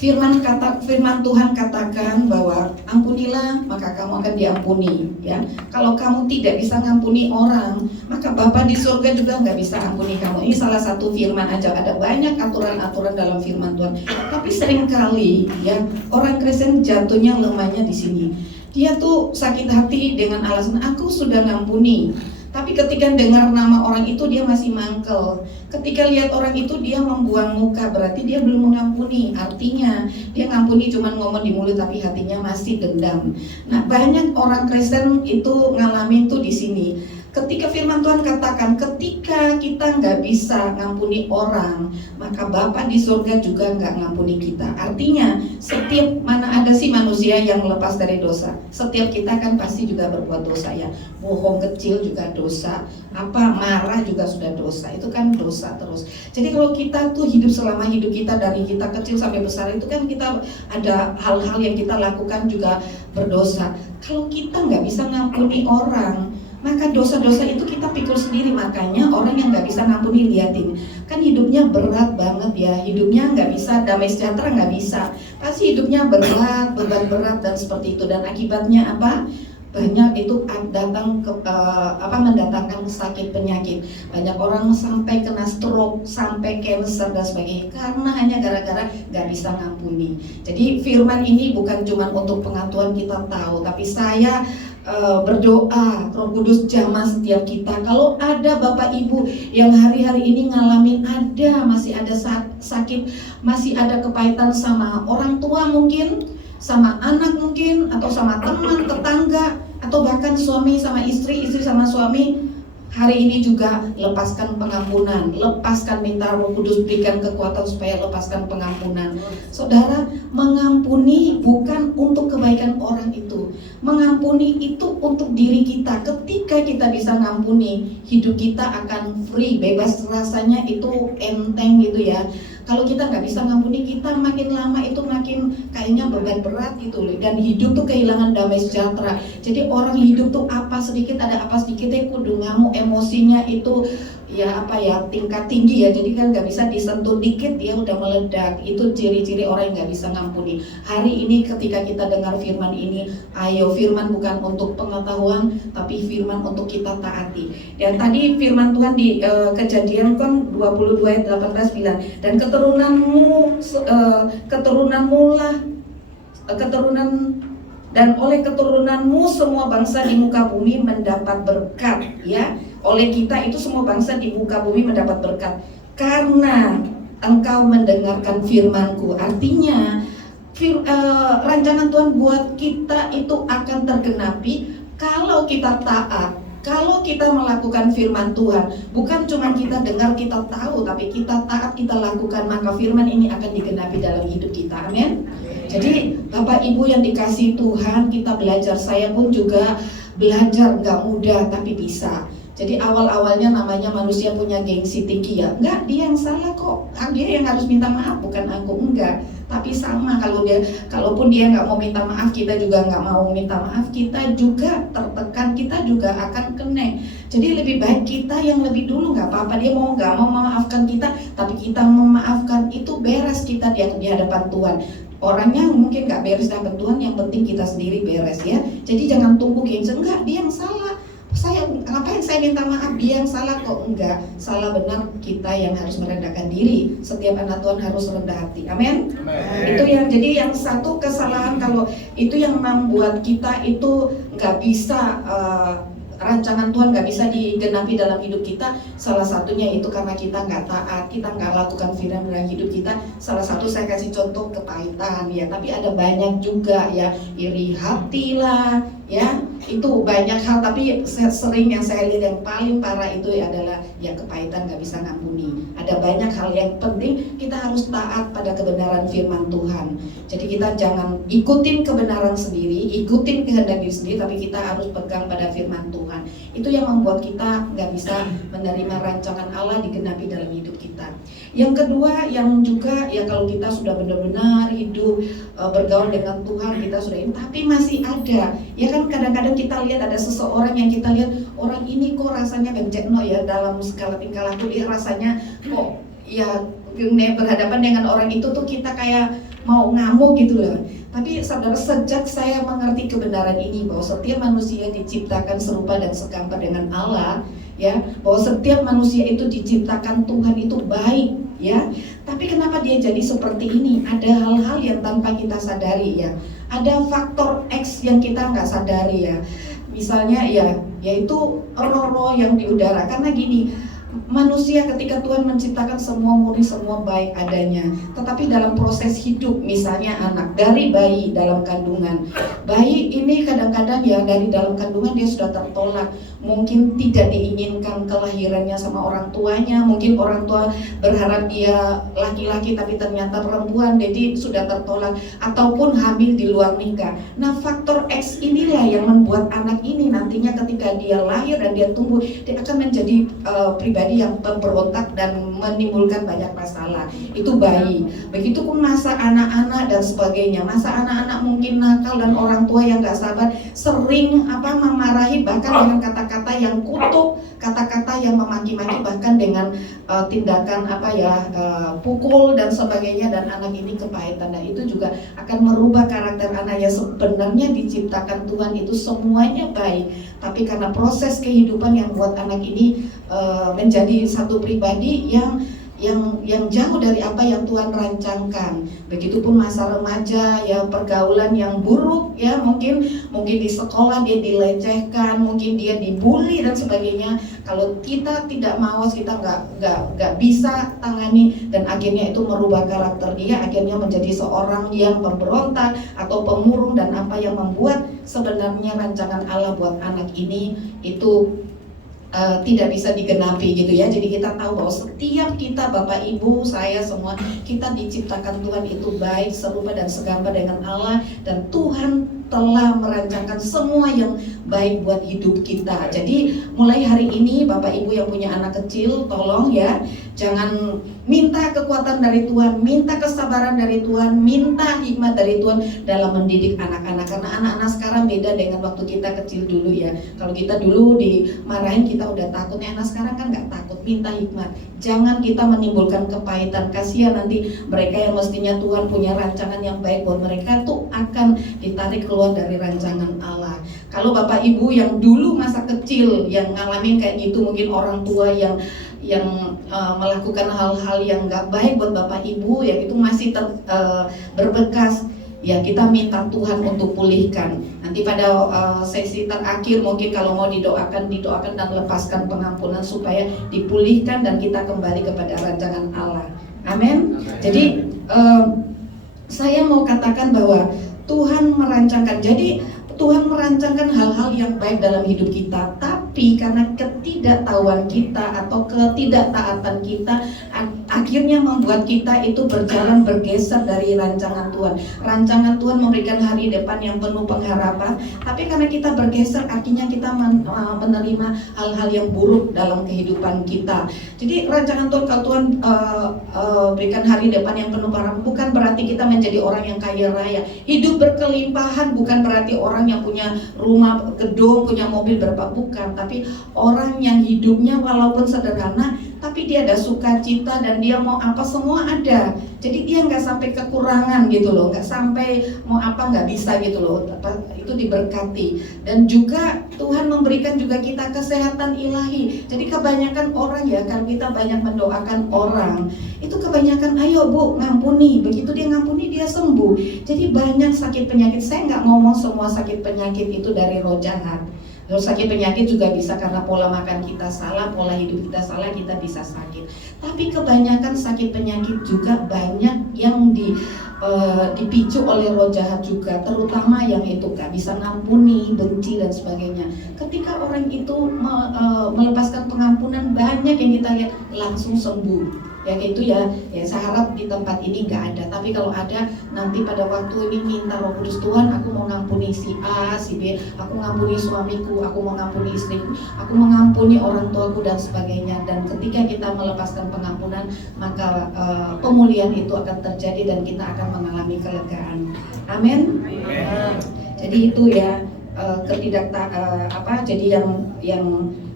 Firman Tuhan katakan bahwa ampunilah maka kamu akan diampuni ya. Kalau kamu tidak bisa ngampuni orang, maka Bapa di surga juga nggak bisa ampuni kamu. Ini salah satu firman aja. Ada banyak aturan-aturan dalam firman Tuhan. Tapi seringkali ya orang Kristen jatuhnya lemahnya di sini. Dia tuh sakit hati dengan alasan aku sudah ngampuni. Tapi ketika dengar nama orang itu dia masih mangkel. Ketika lihat orang itu dia membuang muka, berarti dia belum mengampuni. Artinya dia ngampuni cuma ngomong di mulut tapi hatinya masih dendam. Nah banyak orang Kristen itu ngalamin tuh di sini. Ketika firman Tuhan katakan ketika kita nggak bisa ngampuni orang, maka Bapa di surga juga nggak ngampuni kita. Artinya setiap mana ada sih manusia yang lepas dari dosa. Setiap kita kan pasti juga berbuat dosa ya. Bohong kecil juga dosa, marah juga sudah dosa. Itu kan dosa terus. Jadi kalau kita tuh hidup selama hidup kita dari kita kecil sampai besar itu kan kita ada hal-hal yang kita lakukan juga berdosa. Kalau kita nggak bisa ngampuni orang, maka dosa-dosa itu kita pikul sendiri. Makanya orang yang nggak bisa ngampuni, liatin kan hidupnya berat banget ya. Hidupnya nggak bisa damai sejahtera, nggak bisa. Pasti hidupnya berat, beban berat dan seperti itu. Dan akibatnya apa? Banyak itu datang mendatangkan sakit penyakit. Banyak orang sampai kena stroke, sampai cancer dan sebagainya karena hanya gara-gara nggak bisa ngampuni. Jadi firman ini bukan cuma untuk pengetahuan kita tahu, tapi saya berdoa Roh Kudus jamah setiap kita. Kalau ada Bapak Ibu yang hari-hari ini ngalamin masih ada sakit, masih ada kepahitan sama orang tua mungkin, sama anak mungkin, atau sama teman, tetangga, atau bahkan suami sama istri, istri sama suami, Hari ini juga lepaskan pengampunan, lepaskan, minta Roh Kudus berikan kekuatan supaya lepaskan pengampunan. Saudara, mengampuni bukan untuk kebaikan orang itu. Mengampuni itu untuk diri kita. Ketika kita bisa ngampuni, hidup kita akan free, bebas, rasanya itu enteng gitu ya. Kalau kita nggak bisa ngampuni, kita makin lama itu makin kayaknya beban berat gitu loh. Dan hidup tuh kehilangan damai sejahtera. Jadi orang hidup tuh apa sedikit ada apa sedikit kudu ngamuk, emosinya itu ya tingkat tinggi ya. Jadi kan nggak bisa disentuh dikit dia udah meledak. Itu ciri-ciri orang yang nggak bisa ngampuni. Hari ini ketika kita dengar firman ini, ayo, firman bukan untuk pengetahuan, tapi firman untuk kita taati. Dan tadi firman Tuhan di Kejadian kan 22 ayat 18 bilang, dan dan oleh keturunanmu semua bangsa di muka bumi mendapat berkat, ya. Oleh kita itu semua bangsa di muka bumi mendapat berkat karena engkau mendengarkan firmanku. Artinya rancangan Tuhan buat kita itu akan tergenapi kalau kita taat. Kalau kita melakukan firman Tuhan, bukan cuma kita dengar, kita tahu, tapi kita taat, kita lakukan, maka firman ini akan digenapi dalam hidup kita. Amin. Jadi Bapak Ibu yang dikasihi Tuhan, kita belajar, saya pun juga belajar, gak mudah tapi bisa. Jadi awal-awalnya namanya manusia punya gengsi tinggi ya. Enggak, dia yang salah kok. Dia yang harus minta maaf, bukan aku. Enggak. Tapi sama, kalaupun dia nggak mau minta maaf, kita juga nggak mau minta maaf, kita juga tertekan, kita juga akan kena. Jadi lebih baik kita yang lebih dulu, nggak apa-apa dia mau nggak mau memaafkan kita, tapi kita memaafkan, itu beres kita di hadapan Tuhan. Orangnya mungkin nggak beres di hadapan Tuhan, yang penting kita sendiri beres ya. Jadi jangan tunggu gengsi, enggak, dia yang salah. Ngapain saya minta maaf, dia yang salah kok. Enggak, salah benar kita yang harus merendahkan diri. Setiap anak Tuhan harus rendah hati. Amin. Itu yang jadi yang satu kesalahan, kalau itu yang membuat kita itu nggak bisa rancangan Tuhan nggak bisa digenapi dalam hidup kita. Salah satunya itu karena kita nggak taat, kita nggak lakukan firman dalam hidup kita. Salah satu saya kasih contoh kepahitan ya, tapi ada banyak juga ya, iri hati lah ya, itu banyak hal. Tapi sering yang saya lihat yang paling parah itu adalah ya kepahitan, nggak bisa ngampuni. Ada banyak hal yang penting, kita harus taat pada kebenaran firman Tuhan. Jadi kita jangan ikutin kebenaran sendiri, ikutin kehendak diri sendiri, tapi kita harus pegang pada firman Tuhan. Itu yang membuat kita nggak bisa menerima rancangan Allah digenapi dalam hidup kita. Yang kedua, yang juga ya, kalau kita sudah benar-benar hidup bergaul dengan Tuhan, kita sudah ini, tapi masih ada ya kan, kadang-kadang kita lihat ada seseorang yang kita lihat orang ini kok rasanya bencekno ya, dalam segala tingkah laku dia rasanya kok ya berhadapan dengan orang itu tuh kita kayak mau ngamuk gitu loh. Tapi saudara, sejak saya mengerti kebenaran ini bahwa setiap manusia diciptakan serupa dan segambar dengan Allah ya, bahwa setiap manusia itu diciptakan Tuhan itu baik ya. Tapi kenapa dia jadi seperti ini? Ada hal-hal yang tanpa kita sadari ya. Ada faktor X yang kita nggak sadari ya. Misalnya ya, yaitu roh-roh yang di udara. Karena gini, manusia ketika Tuhan menciptakan semua murni, semua baik adanya. Tetapi dalam proses hidup, misalnya anak dari bayi dalam kandungan, bayi ini kadang-kadang ya dari dalam kandungan dia sudah tertolak. Mungkin tidak diinginkan kelahirannya sama orang tuanya, mungkin orang tua berharap dia laki-laki tapi ternyata perempuan, jadi sudah tertolak, ataupun hamil di luar nikah. Nah, faktor X inilah yang membuat anak ini nantinya ketika dia lahir dan dia tumbuh, dia akan menjadi pribadi yang pemberontak dan menimbulkan banyak masalah. Itu bayi. Begitupun masa anak-anak dan sebagainya. Masa anak-anak mungkin nakal dan orang tua yang gak sabar, sering memarahi, bahkan dengan kata-kata yang kutuk, kata-kata yang memaki-maki, bahkan dengan tindakan pukul dan sebagainya, dan anak ini kepahitan. Dan itu juga akan merubah karakter anak yang sebenarnya diciptakan Tuhan itu semuanya baik, tapi karena proses kehidupan yang buat anak ini menjadi satu pribadi yang jauh dari apa yang Tuhan rancangkan. Begitupun masa remaja ya, pergaulan yang buruk ya, mungkin di sekolah dia dilecehkan, mungkin dia dibully dan sebagainya. Kalau kita tidak mawas, kita nggak bisa tangani, dan akhirnya itu merubah karakter dia, akhirnya menjadi seorang yang pemberontak atau pemurung, dan apa yang membuat sebenarnya rancangan Allah buat anak ini itu tidak bisa digenapi gitu ya. Jadi kita tahu bahwa setiap kita, Bapak Ibu, saya semua, kita diciptakan Tuhan itu baik, serupa dan segambar dengan Allah, dan Tuhan telah merancangkan semua yang baik buat hidup kita. Jadi mulai hari ini Bapak Ibu yang punya anak kecil, tolong ya, jangan minta kekuatan dari Tuhan, minta kesabaran dari Tuhan, minta hikmat dari Tuhan dalam mendidik anak-anak. Karena anak-anak sekarang beda dengan waktu kita kecil dulu ya. Kalau kita dulu dimarahin kita udah takut, anak sekarang kan nggak takut, minta hikmat. Jangan kita menimbulkan kepahitan, kasihan nanti mereka yang mestinya Tuhan punya rancangan yang baik buat mereka tuh akan ditarik keluar dari rancangan Allah. Kalau Bapak Ibu yang dulu masa kecil yang ngalamin kayak gitu, mungkin orang tua yang melakukan hal-hal yang nggak baik buat Bapak Ibu, yang itu masih berbekas, ya kita minta Tuhan untuk pulihkan. Nanti pada sesi terakhir mungkin kalau mau didoakan dan lepaskan pengampunan supaya dipulihkan dan kita kembali kepada rancangan Allah. Amin. Jadi saya mau katakan bahwa Tuhan merancangkan. Jadi Tuhan merancangkan hal-hal yang baik dalam hidup kita, tapi karena ketidaktahuan kita atau ketidaktaatan kita akhirnya membuat kita itu bergeser dari rancangan Tuhan. Rancangan Tuhan memberikan hari depan yang penuh pengharapan, tapi karena kita bergeser akhirnya kita menerima hal-hal yang buruk dalam kehidupan kita. Jadi rancangan Tuhan, kalau Tuhan berikan hari depan yang penuh pengharapan, bukan berarti kita menjadi orang yang kaya raya. Hidup berkelimpahan bukan berarti orang yang punya rumah, gedung, punya mobil berapa, bukan. Tapi orang yang hidupnya walaupun sederhana, tapi dia ada sukacita dan dia mau apa semua ada. Jadi dia nggak sampai kekurangan gitu loh, nggak sampai mau apa nggak bisa gitu loh. Itu diberkati. Dan juga Tuhan memberikan juga kita kesehatan ilahi. Jadi kebanyakan orang ya, kan kita banyak mendoakan orang, itu kebanyakan ayo Bu ngampuni, begitu dia ngampuni dia sembuh. Jadi banyak sakit penyakit. Saya nggak ngomong semua sakit penyakit itu dari roh jahat. Terus sakit penyakit juga bisa karena pola makan kita salah, pola hidup kita salah, kita bisa sakit. Tapi kebanyakan sakit penyakit juga banyak yang dipicu oleh roh jahat juga, terutama yang itu gak bisa ngampuni, benci dan sebagainya. Ketika orang itu melepaskan pengampunan, banyak yang kita lihat langsung sembuh. Ya kayak itu ya, saya harap di tempat ini nggak ada. Tapi kalau ada, nanti pada waktu ini minta Roh Kudus, Tuhan aku mau ngampuni si A, si B, aku ngampuni suamiku, aku mau ngampuni istriku, aku mengampuni orang tuaku dan sebagainya. Dan ketika kita melepaskan pengampunan, maka pemulihan itu akan terjadi dan kita akan mengalami kelegaan. Amin. Jadi itu ya jadi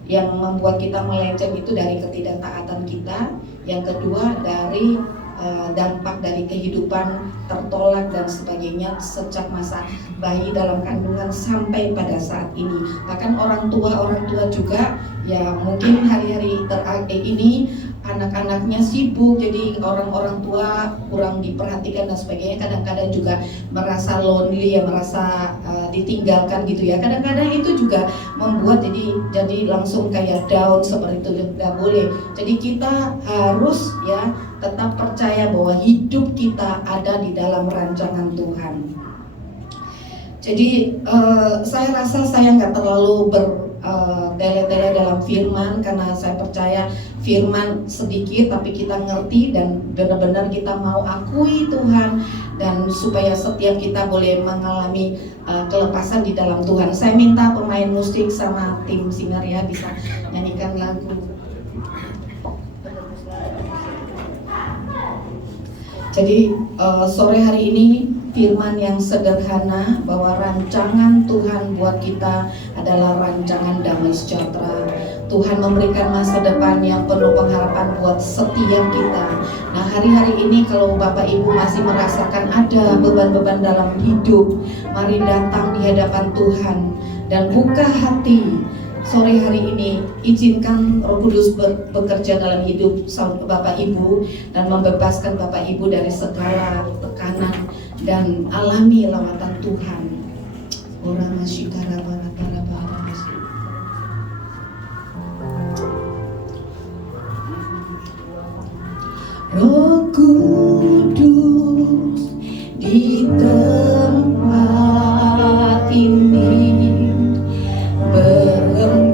yang membuat kita melenceng itu dari ketidaktaatan kita. Yang kedua dari dampak dari kehidupan tertolak dan sebagainya sejak masa bayi dalam kandungan sampai pada saat ini. Bahkan orang tua juga ya mungkin hari-hari terakhir ini anak-anaknya sibuk, jadi orang-orang tua kurang diperhatikan dan sebagainya. Kadang-kadang juga merasa lonely ya, merasa ditinggalkan gitu ya. Kadang-kadang itu juga membuat jadi langsung kayak down seperti itu. Nggak boleh. Jadi kita harus ya tetap percaya bahwa hidup kita ada di dalam rancangan Tuhan. Jadi saya rasa saya nggak terlalu tele-tele dalam firman, karena saya percaya firman sedikit tapi kita ngerti dan benar-benar kita mau akui Tuhan, dan supaya setiap kita boleh mengalami kelepasan di dalam Tuhan. Saya minta pemain musik sama tim singer ya bisa nyanyikan lagu. Jadi sore hari ini firman yang sederhana bahwa rancangan Tuhan buat kita adalah rancangan damai sejahtera. Tuhan memberikan masa depan yang penuh pengharapan buat setiap kita. Nah hari-hari ini kalau Bapak Ibu masih merasakan ada beban-beban dalam hidup, mari datang di hadapan Tuhan dan buka hati. Sore hari ini izinkan Roh Kudus bekerja dalam hidup Bapak Ibu dan membebaskan Bapak Ibu dari segala tekanan dan alami lawatan Tuhan. Orang masyikara bara-bara. Roh Kudus di tempat ini berhembuslah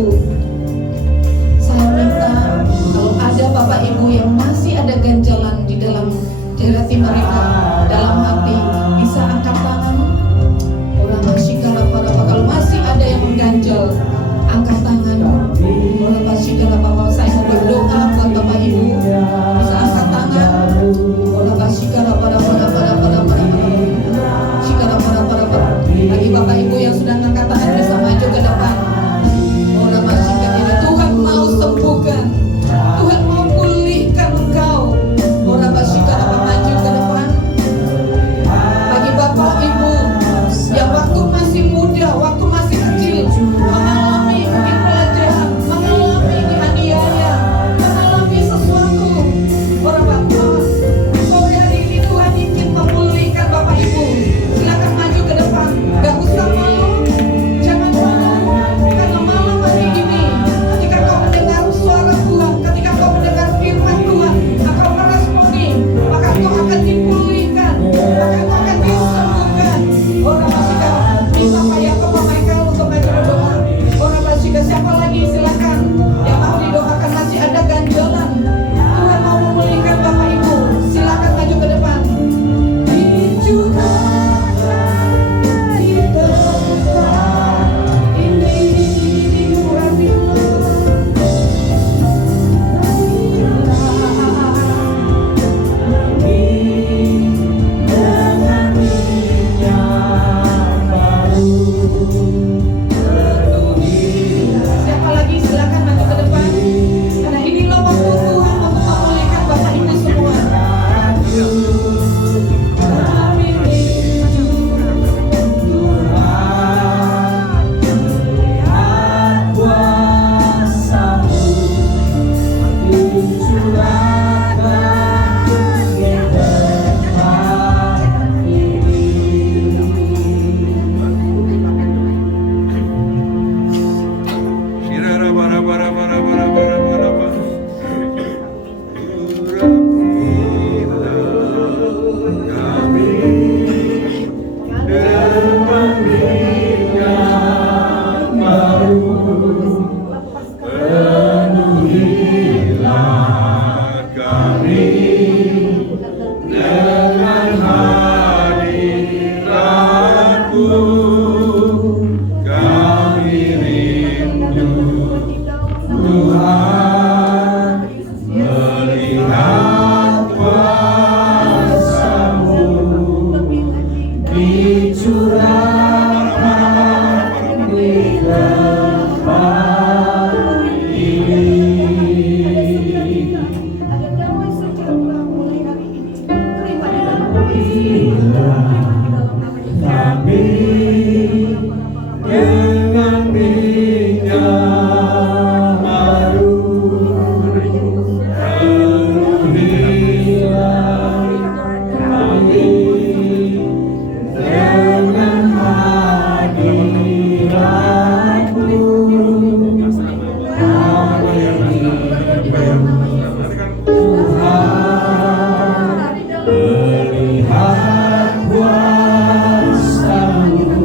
Ibu, saya minta kalau ada Bapak Ibu yang masih ada ganjalan di dalam hati mereka, dalam hati, bisa angkat tangan. Orang masih kalau masih ada yang mengganjal, angkat tangan. Orang masih saya mau berdoa buat Bapak Ibu, bisa angkat tangan. Orang masih bagi Bapak Ibu yang sudah angkat tangan bisa maju ke depan. Orang masih Tuhan mau sembuhkan, Tuhan mau pulihkan engkau. Orang masih maju ke depan. Bagi Bapak Ibu yang waktu masih muda, waktu masih kecil, mengalami mungkin pelecehan, mengalami dianiaya, mengalami sesuatu. Orang Bapak, sore hari ini Tuhan ingin memulihkan Bapak Ibu. Silakan maju ke depan, gak usah malu, jangan malu, karena malam hari ini, ketika kau mendengar suara Tuhan, ketika kau mendengar firman Tuhan, kau meresponi, maka kau akan dipulihkan, maka kau akan disembuhkan. Orang masih minta Pak Yakob Michael untuk maju berdoa. Orang masih siapa lagi, silakan yang mau didoakan, masih ada ganjalan. Tuhan mau memulihkan Bapak Ibu, silakan maju ke depan. Siapa lagi, silakan maju ke depan. Karena inilah waktu Tuhan untuk memulihkan Bapak Ibu semua. Kami rindu melihat kuasa-Mu dicurahkan di depan ini. Melihat kuasa-Mu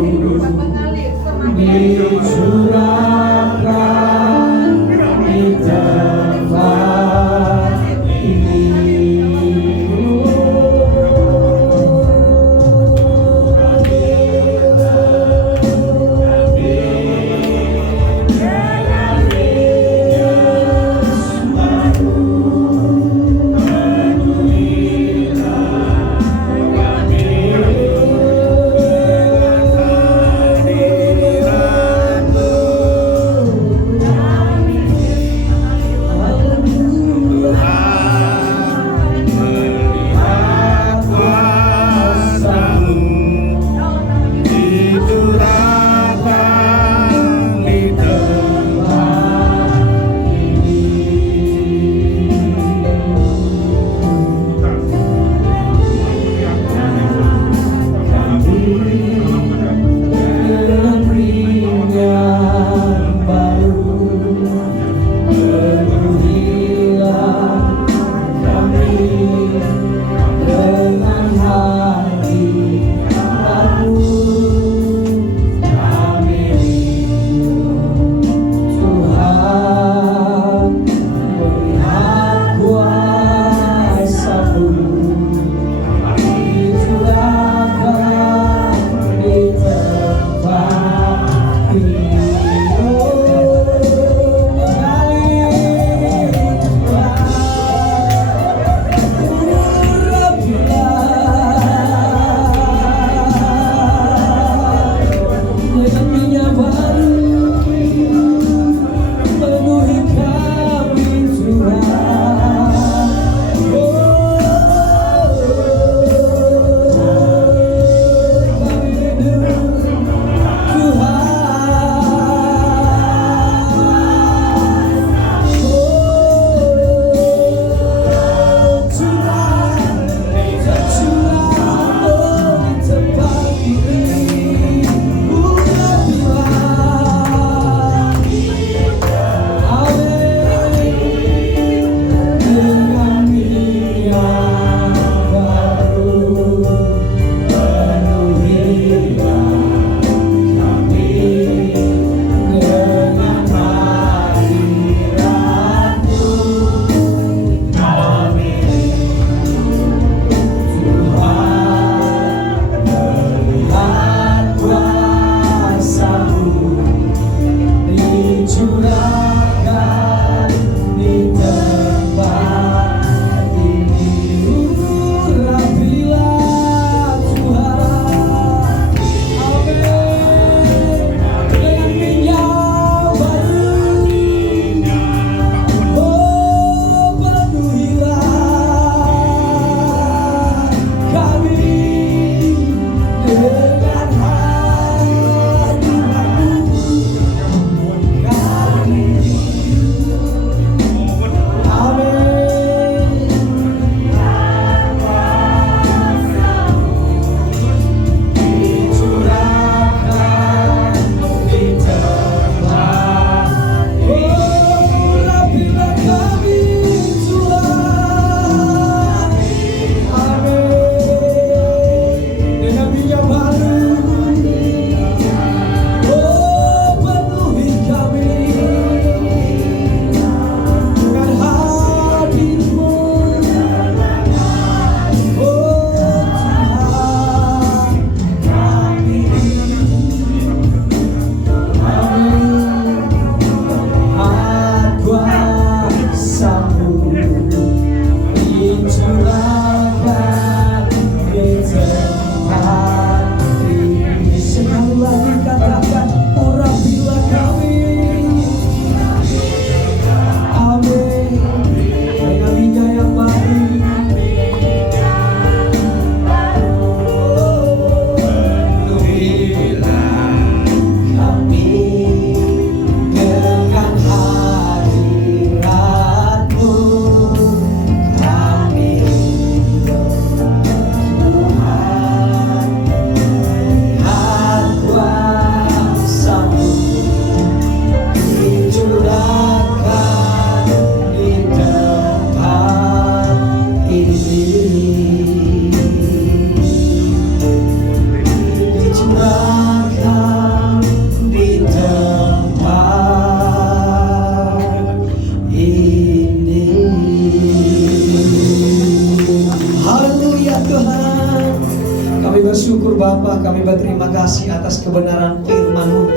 bersyukur Bapa, kami berterima kasih atas kebenaran firman-Mu.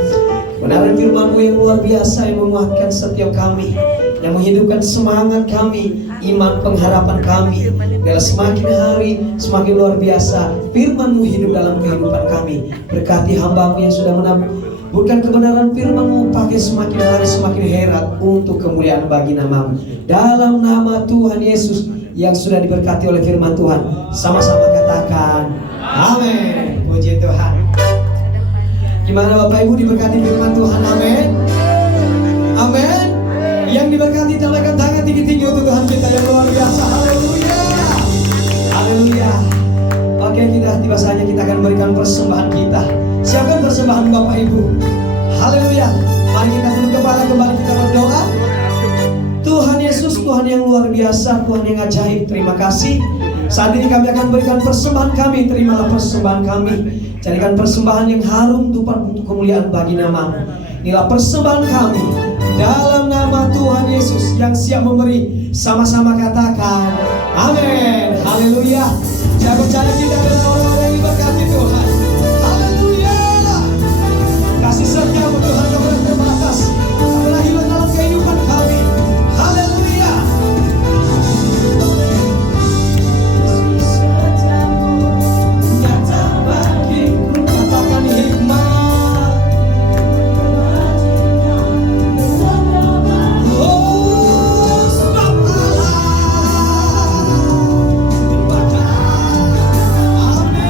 Kebenaran firman-Mu yang luar biasa, yang menguatkan setiap kami, yang menghidupkan semangat kami, iman pengharapan kami. Biarlah semakin hari semakin luar biasa firman-Mu hidup dalam kehidupan kami. Berkati hamba-Mu yang sudah menaburkan kebenaran firman-Mu, pakai semakin hari semakin herat untuk kemuliaan bagi nama-Mu. Dalam nama Tuhan Yesus yang sudah diberkati oleh firman Tuhan, sama-sama katakan amin. Puji Tuhan. Gimana Bapak Ibu diberkati firman Tuhan? Amin. Amin. Yang diberkati tampilkan tangan tinggi-tinggi untuk Tuhan kita yang luar biasa. Haleluya. Haleluya. Oke, tiba saatnya kita akan berikan persembahan kita. Siapkan persembahan Bapak Ibu. Haleluya. Mari kita tunduk kepala, kembali kita berdoa. Tuhan Yesus, Tuhan yang luar biasa, Tuhan yang ajaib, terima kasih. Saat ini kami akan berikan persembahan kami. Terimalah persembahan kami. Jadikan persembahan yang harum untuk kemuliaan bagi nama-Mu. Inilah persembahan kami dalam nama Tuhan Yesus yang siap memberi. Sama-sama katakan amin. Haleluya. Saya percaya kita adalah orang-orang yang diberkati Tuhan. Haleluya. Kasih setia-Mu Tuhan kepada terbatas, kepada hidup dalam kehidupan kami. Haleluya. Nyata bagiku, katakan hikmat. Oh, sebab Allah ibadah. Amin.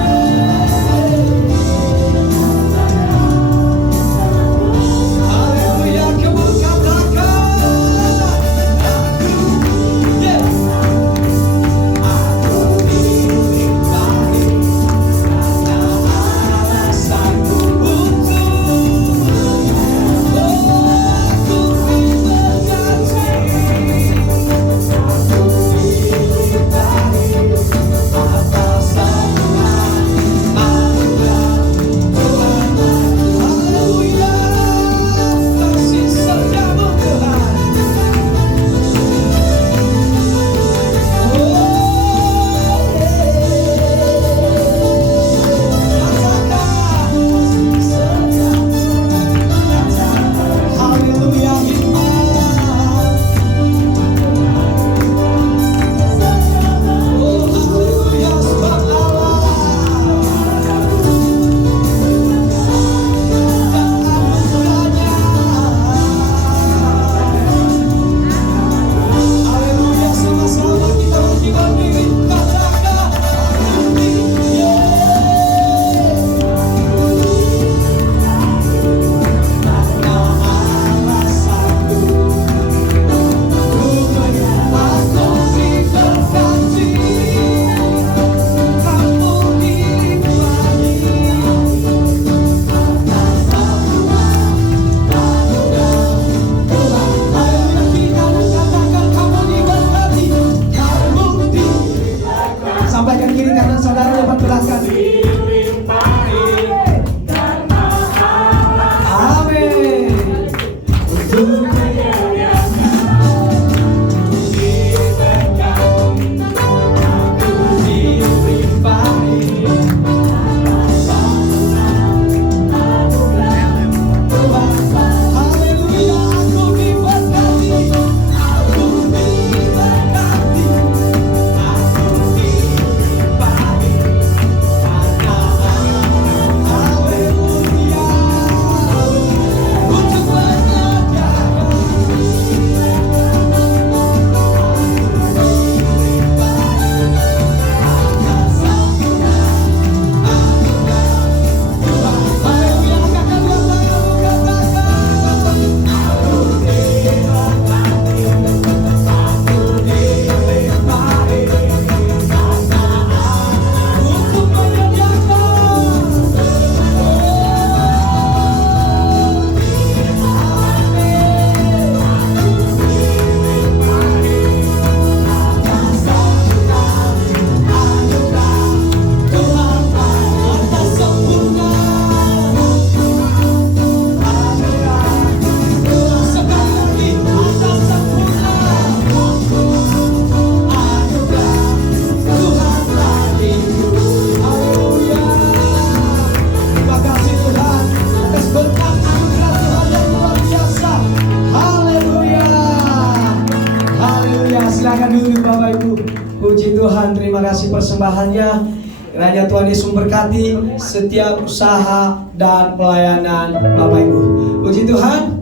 terima kasih persembahannya. Kiranya Tuhan Yesus memberkati setiap usaha dan pelayanan Bapak Ibu. Puji Tuhan.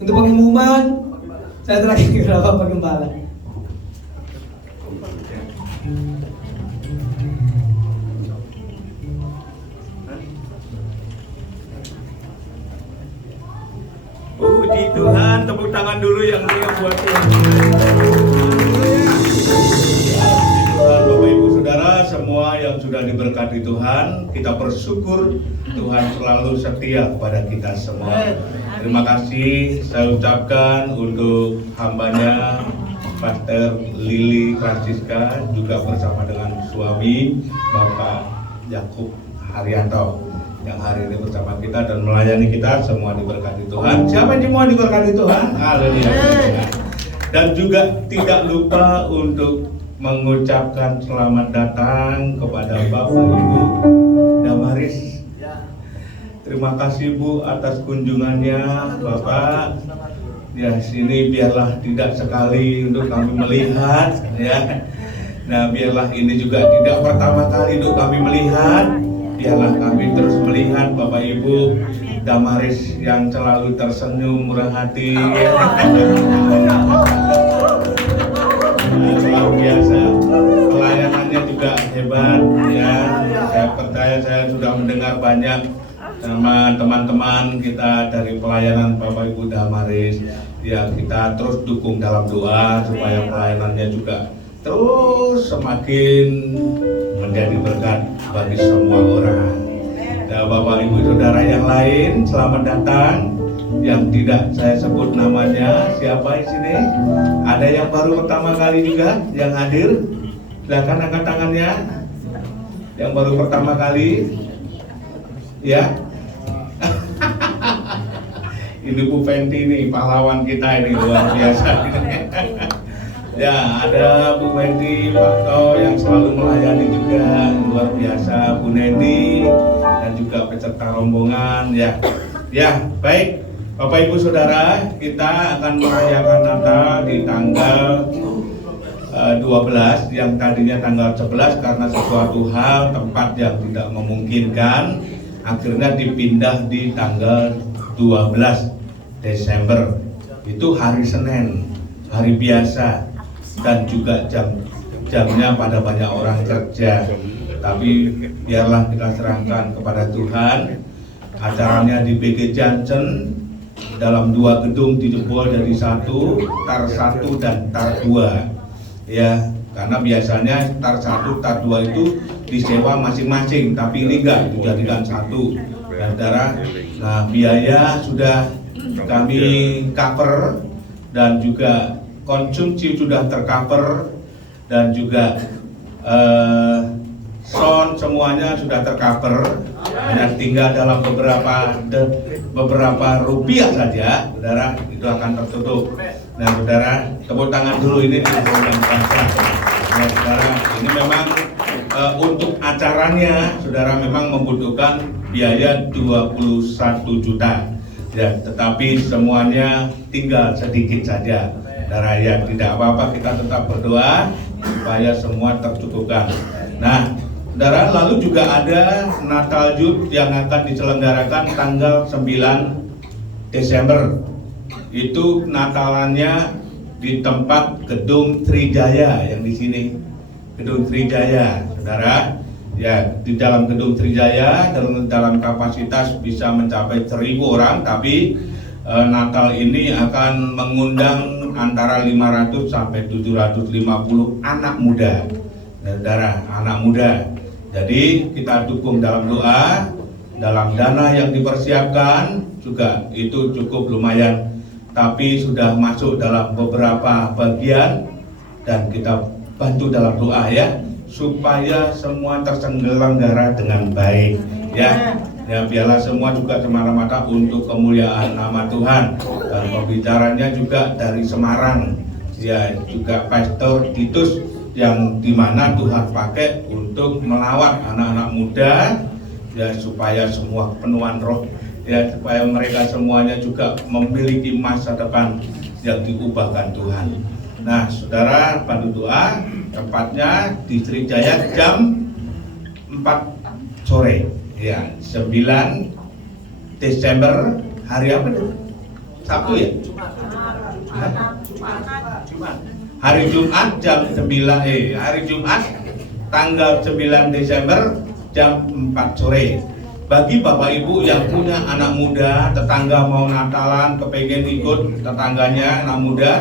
Untuk pengumuman, saya terakhir ke Bapak Gembala. Puji Tuhan, tepuk tangan dulu yang meriah buat Tuhan. Tuhan, Bapak Ibu Saudara, semua yang sudah diberkati Tuhan, kita bersyukur Tuhan selalu setia kepada kita semua. Terima kasih saya ucapkan untuk hambanya Pastor Lili Francisca, juga bersama dengan suami Bapak Yakub Haryanto yang hari ini bersama kita dan melayani kita. Semua diberkati Tuhan. Siapa yang semua diberkati Tuhan? Haleluya. Dan juga tidak lupa untuk mengucapkan selamat datang kepada Bapak Ibu Damaris. Terima kasih Bu atas kunjungannya Bapak. Ya, sini biarlah tidak sekali untuk kami melihat ya. Nah, biarlah ini juga tidak pertama kali untuk kami melihat. Biarlah kami terus melihat Bapak Ibu Damaris yang selalu tersenyum, murah hati. Luar biasa, pelayanannya juga hebat ya. Saya percaya saya sudah mendengar banyak sama teman-teman kita dari pelayanan Bapak Ibu Damaris. Ya, kita terus dukung dalam doa supaya pelayanannya juga terus semakin menjadi berkat bagi semua orang. Dan Bapak Ibu Saudara yang lain, selamat datang. Yang tidak saya sebut namanya, siapa di sini? Ada yang baru pertama kali juga yang hadir? Silakan angkat tangannya. Yang baru pertama kali, ya. Ini Bu Fenty nih, pahlawan kita ini luar biasa. Ya, ada Bu Fenty, Pak To yang selalu melayani juga luar biasa, Bu Nendi dan juga peserta rombongan ya. Ya, baik. Bapak Ibu Saudara, kita akan merayakan Natal di tanggal 12 yang tadinya tanggal 11 karena sesuatu hal tempat yang tidak memungkinkan akhirnya dipindah di tanggal 12 Desember. Itu hari Senin, hari biasa dan juga jamnya pada banyak orang kerja. Tapi biarlah kita serahkan kepada Tuhan. Acaranya di BG Jansen dalam 2 gedung dijebol jadi 1, tar 1 dan tar 2 ya, karena biasanya tar 1, tar 2 itu disewa masing-masing, tapi ini enggak, dijadikan 1 ya saudara. Nah, biaya sudah kami cover dan juga konsumsi sudah tercover dan juga sound semuanya sudah tercover, hanya tinggal dalam beberapa rupiah saja, saudara, itu akan tertutup. Nah, saudara, tepuk tangan dulu ini di program bangsa. Nah, saudara, ini memang untuk acaranya, saudara, memang membutuhkan biaya 21 juta. Ya, tetapi semuanya tinggal sedikit saja. Saudara, ya tidak apa-apa, kita tetap berdoa supaya semua tercukupkan. Nah, saudara, lalu juga ada Natal Youth yang akan diselenggarakan tanggal 9 Desember. Itu Natalannya di tempat Gedung Trijaya yang di sini. Gedung Trijaya, saudara. Ya, di dalam Gedung Trijaya dalam kapasitas bisa mencapai 1.000 orang, tapi Natal ini akan mengundang antara 500 sampai 750 anak muda. Saudara, anak muda. Jadi kita dukung dalam doa, dalam dana yang dipersiapkan juga itu cukup lumayan, tapi sudah masuk dalam beberapa bagian dan kita bantu dalam doa ya, supaya semua terselenggara dengan baik ya. Ya, biarlah semua juga semata-mata untuk kemuliaan nama Tuhan. Dan pembicaranya juga dari Semarang ya, juga Pastor Titus yang dimana Tuhan pakai untuk melawat anak-anak muda ya, supaya semua penuhan roh ya, supaya mereka semuanya juga memiliki masa depan yang diubahkan Tuhan. Nah, saudara, bantu doa tepatnya di Sriwijaya jam 4 sore. Ya, 9 Desember hari apa itu? Sabtu ya? Hari Jumat jam 9 hari Jumat tanggal 9 Desember jam 4 sore. Bagi Bapak Ibu yang punya anak muda, tetangga mau Natalan, kepengen ikut tetangganya anak muda,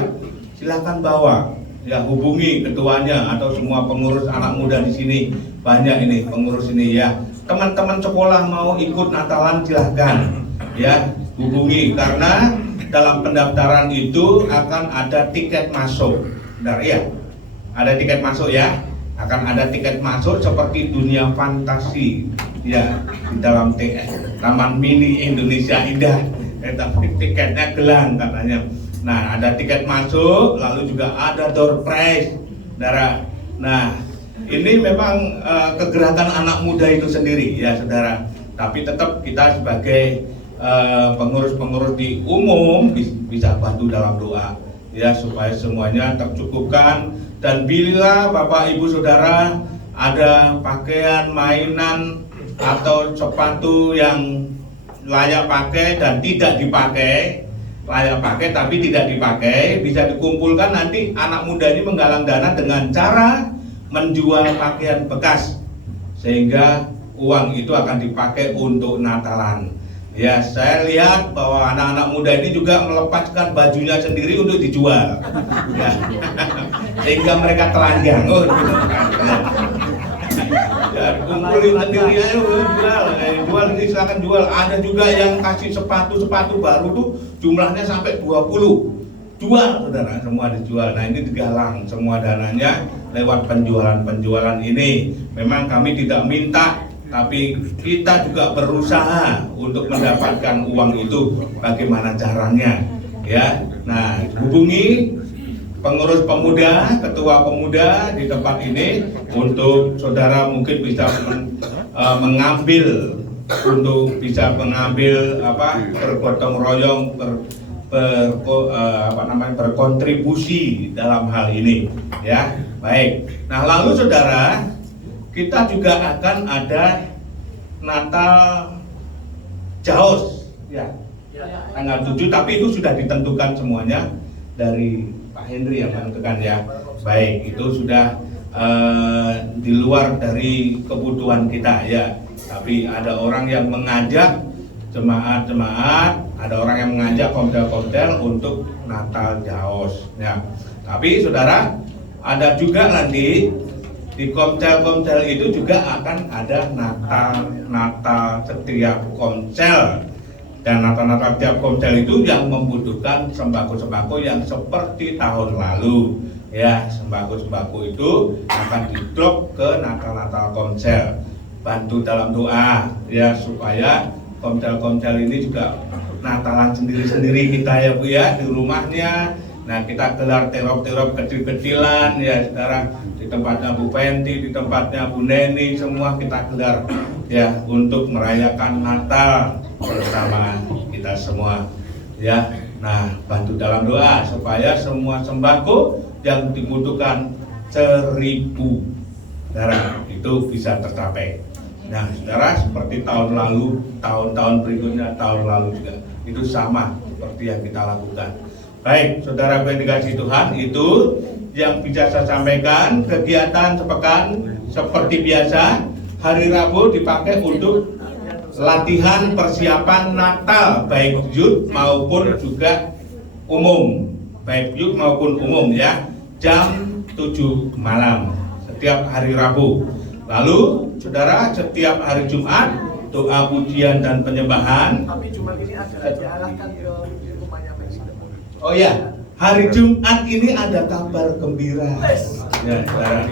silahkan bawa. Ya, hubungi ketuanya atau semua pengurus anak muda di sini. Banyak ini pengurus ini ya. Teman-teman sekolah mau ikut Natalan silahkan. Ya, hubungi karena dalam pendaftaran itu akan ada tiket masuk. Benar ya? Ada tiket masuk ya. Akan ada tiket masuk seperti dunia fantasi ya di dalam Taman Mini Indonesia Indah. Tapi tiketnya gelang katanya. Nah, ada tiket masuk, lalu juga ada door prize, saudara. Nah, ini memang kegerakan anak muda itu sendiri ya, saudara. Tapi tetap kita sebagai pengurus-pengurus di umum bisa bantu dalam doa ya supaya semuanya tercukupkan. Dan bila Bapak Ibu Saudara ada pakaian, mainan atau sepatu yang layak pakai dan tidak dipakai, layak pakai tapi tidak dipakai, bisa dikumpulkan. Nanti anak muda ini menggalang dana dengan cara menjual pakaian bekas sehingga uang itu akan dipakai untuk Natalan. Ya, saya lihat bahwa anak-anak muda ini juga melepaskan bajunya sendiri untuk dijual. Ya. Sehingga mereka telanjang. Oh, gitu kan. Ya, kumpulin sendiri aja jual. Jual ini silakan jual. Ada juga yang kasih sepatu baru tuh jumlahnya sampai 20. Jual, saudara, semua dijual. Nah, ini digalang semua dananya lewat penjualan ini. Memang kami tidak minta, tapi kita juga berusaha untuk mendapatkan uang itu. Bagaimana caranya ya. Nah, hubungi pengurus pemuda, ketua pemuda di tempat ini untuk saudara mungkin bisa mengambil bergotong royong berkontribusi dalam hal ini ya. Baik. Nah, lalu saudara, kita juga akan ada Natal Jaos ya, tanggal 7, tapi itu sudah ditentukan semuanya dari Pak Hendri yang menentukan ya. Baik, itu sudah di luar dari kebutuhan kita ya. Tapi ada orang yang mengajak jemaat-jemaat, ada orang yang mengajak komtel-komtel untuk Natal Jaos ya. Tapi saudara, ada juga nanti di komsel-komsel itu juga akan ada Natal setiap komsel. Dan Natal tiap komsel itu yang membutuhkan sembako-sembako yang seperti tahun lalu ya. Sembako-sembako itu akan di-drop ke Natal komsel. Bantu dalam doa ya supaya komsel-komsel ini juga Natalan sendiri-sendiri kita ya Bu ya, di rumahnya. Nah, kita gelar terop-terop kecil-kecilan ya saudara, di tempatnya Bu Penti, di tempatnya Bu Neni, semua kita gelar ya untuk merayakan Natal bersama kita semua ya. Nah, bantu dalam doa supaya semua sembako yang dibutuhkan 1.000 saudara itu bisa tercapai. Nah, saudara, seperti tahun lalu, tahun-tahun berikutnya, tahun lalu juga itu sama seperti yang kita lakukan. Baik, saudara yang dikasihi Tuhan, itu yang bisa saya sampaikan. Kegiatan sepekan seperti biasa, hari Rabu dipakai untuk latihan persiapan Natal, baik youth maupun juga umum, baik youth maupun umum ya, jam 7 malam setiap hari Rabu. Lalu, saudara, setiap hari Jumat doa pujian dan penyembahan. Tapi Jumat ini ada diarahkan ke rumahnya Presiden. Oh ya, hari Jumat ini ada kabar gembira. Ya, saudara.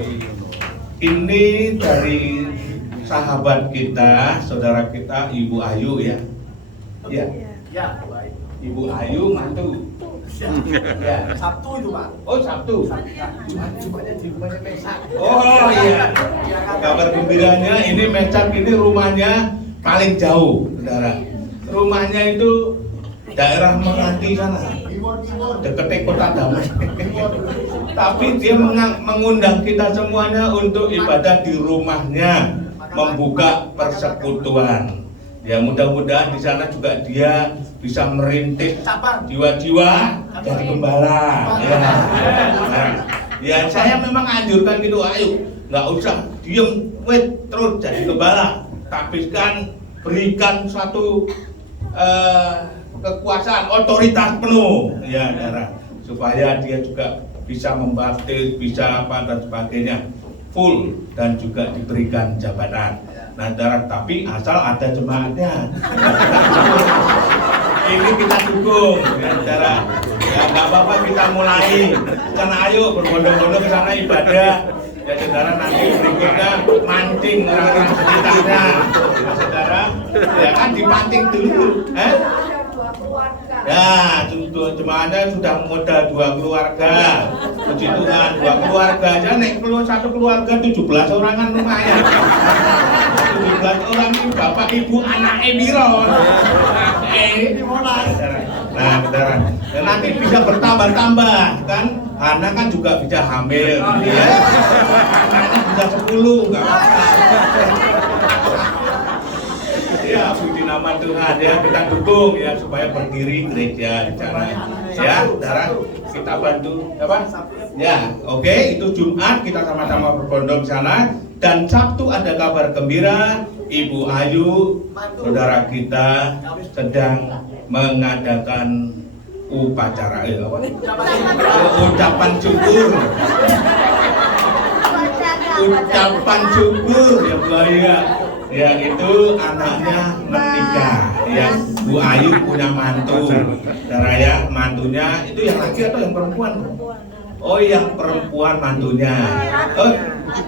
Ini dari sahabat kita, saudara kita, Ibu Ayu ya. Ya, Ya, baik. Ibu Ayu mantu. Ya. Sabtu itu Pak. Oh, Sabtu. Jumatnya di rumahnya Mesak. Oh iya. Kabar gembiranya ini Mesak ini rumahnya paling jauh, saudara. Rumahnya itu daerah Melati sana. Ibu deketnya Kota Damai. Tapi dia mengundang kita semuanya untuk ibadah di rumahnya, membuka persekutuan. Ya mudah-mudahan di sana juga dia bisa merintik jiwa-jiwa jadi gembala. Ya. Nah, ya saya memang anjurkan gitu, ayo nggak usah diem, terus jadi gembala, tapi kan berikan suatu kekuasaan, otoritas penuh, ya darah, supaya dia juga bisa membaptis, bisa apa dan sebagainya, full dan juga diberikan jabatan. Nah darah, tapi asal ada jemaatnya. Ini kita dukung, ya darah. Ya nggak apa-apa kita mulai, karena ayo berbondong-bondong ke sana ibadah. Ya saudara, nanti berikutnya mancing orang-orang sekitarnya. Ya saudara, ya kan dipancing dulu. Ya, jemaahnya sudah modal 2 keluarga. Puji Tuhan, 2 keluarga aja nek satu keluarga 17 orang kan lumayan. 17 orang ini bapak ibu anaknya biro. Nah, saudara, dan nanti bisa bertambah-tambah kan? Anak kan juga bisa hamil, ya. Anaknya bisa 10, nggak apa-apa. Ya, puji nama Tuhan ya, kita dukung ya supaya berdiri gereja di sana. Ya, saudara, kita bantu apa? Ya, oke, itu Jumat kita sama-sama berbondong di sana, dan Sabtu ada kabar gembira, Ibu Ayu, saudara kita sedang mengadakan upacara ucapan syukur. Ucapan syukur ya Bu Ayu ya. Ya itu anaknya menikah. Ya Bu Ayu punya mantu. Saudara ya, mantunya itu yang laki atau yang perempuan? Oh yang perempuan mantunya. Oh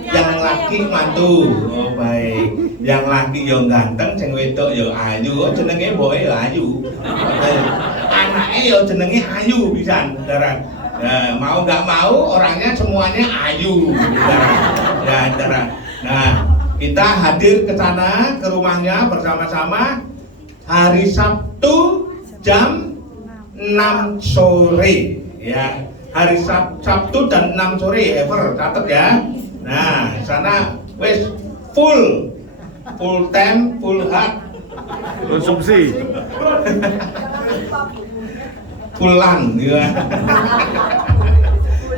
yang laki mantu. Oh baik. Yang laki yang ganteng, yang wedok yang ayu. Oh jenenge boy ya ayu. Anaknya ya jenenge ayu bisa, saudara. Nah, mau nggak mau orangnya semuanya ayu, saudara. Ya, saudara. Nah, kita hadir ke sana, ke rumahnya bersama-sama hari Sabtu jam 6 sore, ya. Hari Sabtu dan 6 sore, ever catat ya. Nah, sana wes full time, full heart konsumsi. Pulang ya.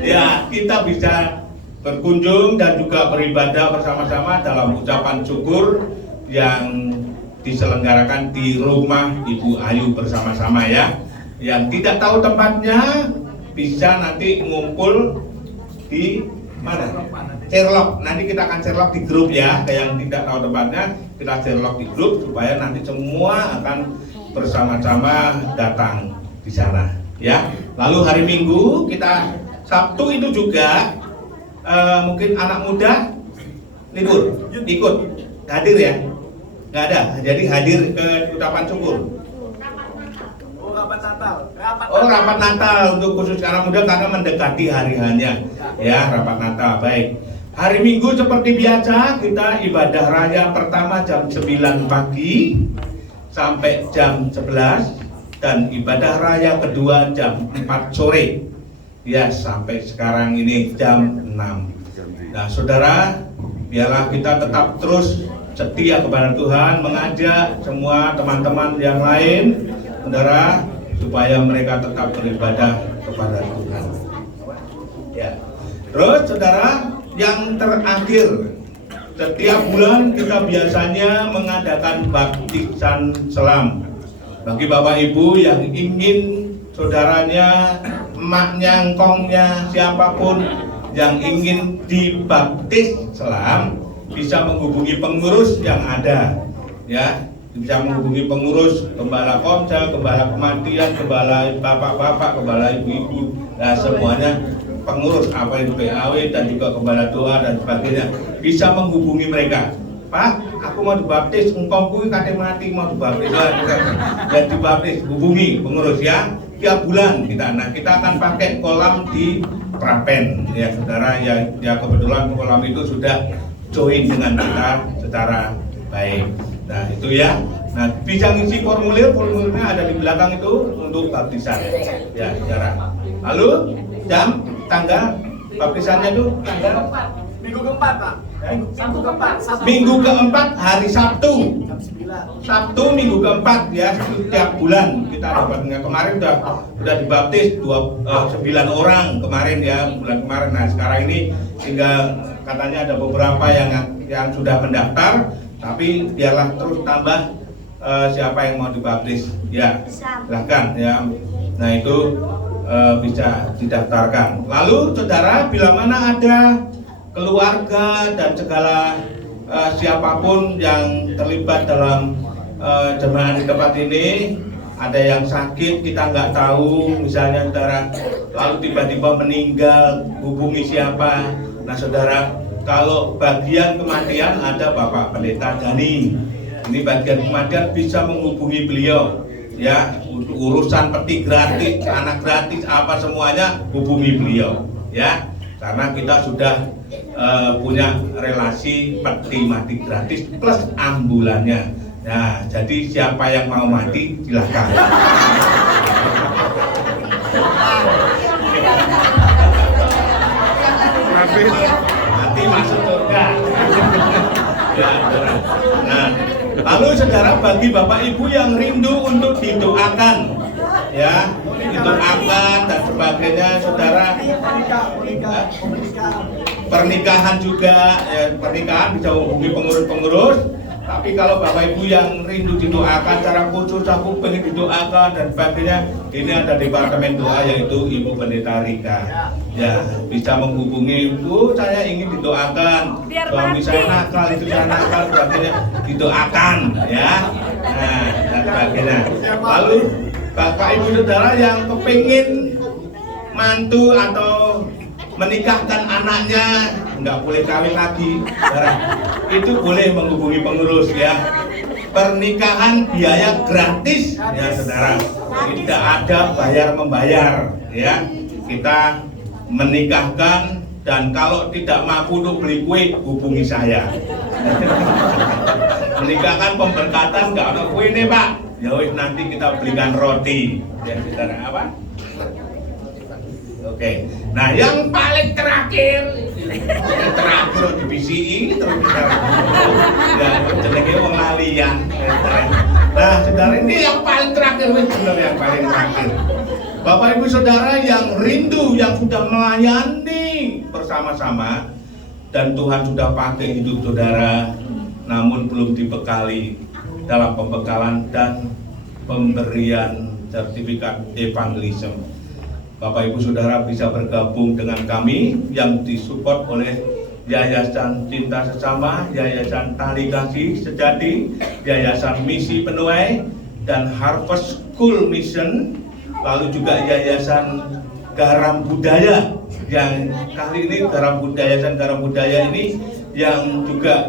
Ya, kita bisa berkunjung dan juga beribadah bersama-sama dalam ucapan syukur yang diselenggarakan di rumah Ibu Ayu bersama-sama ya. Yang tidak tahu tempatnya bisa nanti ngumpul di mana? Sherlock. Nanti kita akan Sherlock di grup ya. Yang tidak tahu tempatnya kita Sherlock di grup supaya nanti semua akan bersama-sama datang di sana ya. Lalu hari Minggu kita Sabtu itu juga mungkin anak muda libur ikut hadir ya, nggak ada, jadi hadir ke ucapan syukur. Rapat Natal untuk khusus anak muda karena mendekati hari hanya ya, rapat Natal. Baik, hari Minggu seperti biasa kita ibadah raya pertama jam 9 pagi sampai jam 11 dan ibadah raya kedua jam 4 sore ya, sampai sekarang ini jam 6. Nah saudara, biarlah kita tetap terus setia kepada Tuhan, mengajak semua teman-teman yang lain, saudara, supaya mereka tetap beribadah kepada Tuhan ya. Terus saudara, yang terakhir, setiap bulan kita biasanya mengadakan baptisan selam. Bagi Bapak Ibu yang ingin saudaranya, emaknya, engkongnya, siapapun yang ingin dibaptis selam, bisa menghubungi pengurus yang ada ya, bisa menghubungi pengurus, gembala komsel, gembala kematian, gembala bapak-bapak, gembala ibu-ibu, nah semuanya pengurus apa itu PAW dan juga gembala doa dan sebagainya, bisa menghubungi mereka. Pak, aku mau dibaptis, engkongku kate mati mau dibaptis, dan dibaptis, hubungi pengurus ya. Tiap bulan kita, nah kita akan pakai kolam di Prapen ya saudara ya kebetulan kolam itu sudah join dengan kita secara baik. Nah itu ya. Nah bisa ngisi formulirnya ada di belakang itu untuk baptisan. Ya, saudara. Lalu jam tanggal baptisannya itu tanggal Minggu keempat, Pak. Sabtu keempat. Minggu keempat hari Sabtu. Jam 9. Sabtu minggu keempat ya, setiap bulan kita dapatnya. Kemarin udah dibaptis 9 orang kemarin ya, bulan kemarin. Nah sekarang ini tinggal katanya ada beberapa yang sudah mendaftar, tapi biarlah terus tambah siapa yang mau dibaptis ya, silahkan ya. Nah itu bisa didaftarkan. Lalu saudara, bila mana ada keluarga dan segala siapapun yang terlibat dalam jemaah di tempat ini, ada yang sakit kita nggak tahu, misalnya saudara, lalu tiba-tiba meninggal, hubungi siapa? Nah saudara, kalau bagian kematian ada Bapak Pendeta Dani. Ini bagian kematian bisa menghubungi beliau ya, untuk urusan peti gratis, anak gratis, apa semuanya hubungi beliau ya, karena kita sudah punya relasi peti mati gratis plus ambulannya. Nah jadi siapa yang mau mati silahkan. Mati masuk surga. Ya, nah, lalu saudara, bagi Bapak Ibu yang rindu untuk didoakan, ya, didoakan dan sebagainya, saudara, pernikahan juga, ya, pernikahan bisa hubungi pengurus-pengurus. Tapi kalau Bapak Ibu yang rindu didoakan secara khusus, aku pengen didoakan dan sebagainya, ini ada departemen doa yaitu Ibu Pendeta Rika. Ya, bisa menghubungi, Bu, saya ingin didoakan. Suami saya nakal, itu saya nakal, sebagainya, didoakan, ya. Nah, dan sebagainya. Lalu Bapak Ibu Saudara yang kepingin mantu atau menikahkan anaknya, nggak boleh kawin lagi, itu boleh menghubungi pengurus ya. Pernikahan biaya gratis ya saudara, tidak ada bayar membayar ya. Kita menikahkan, dan kalau tidak mampu untuk beli kue hubungi saya. Menikahkan pemberkatan nggak ada kue nih Pak, ya wis nanti kita belikan roti ya saudara. Apa? Oke, nah yang paling terakhir di BCI terus kita ya jenenge wong lalian. Nah, saudara, ini yang paling terakhir, benar yang paling terakhir. Bapak Ibu Saudara yang rindu, yang sudah melayani bersama-sama dan Tuhan sudah pakai hidup saudara, namun belum dibekali dalam pembekalan dan pemberian sertifikat evangelism. Bapak Ibu Saudara bisa bergabung dengan kami yang disupport oleh Yayasan Cinta Sesama, Yayasan Tali Kasih Sejati, Yayasan Misi Penuai, dan Harvest School Mission, lalu juga Yayasan Garam Budaya, yang kali ini Yayasan Garam Budaya ini yang juga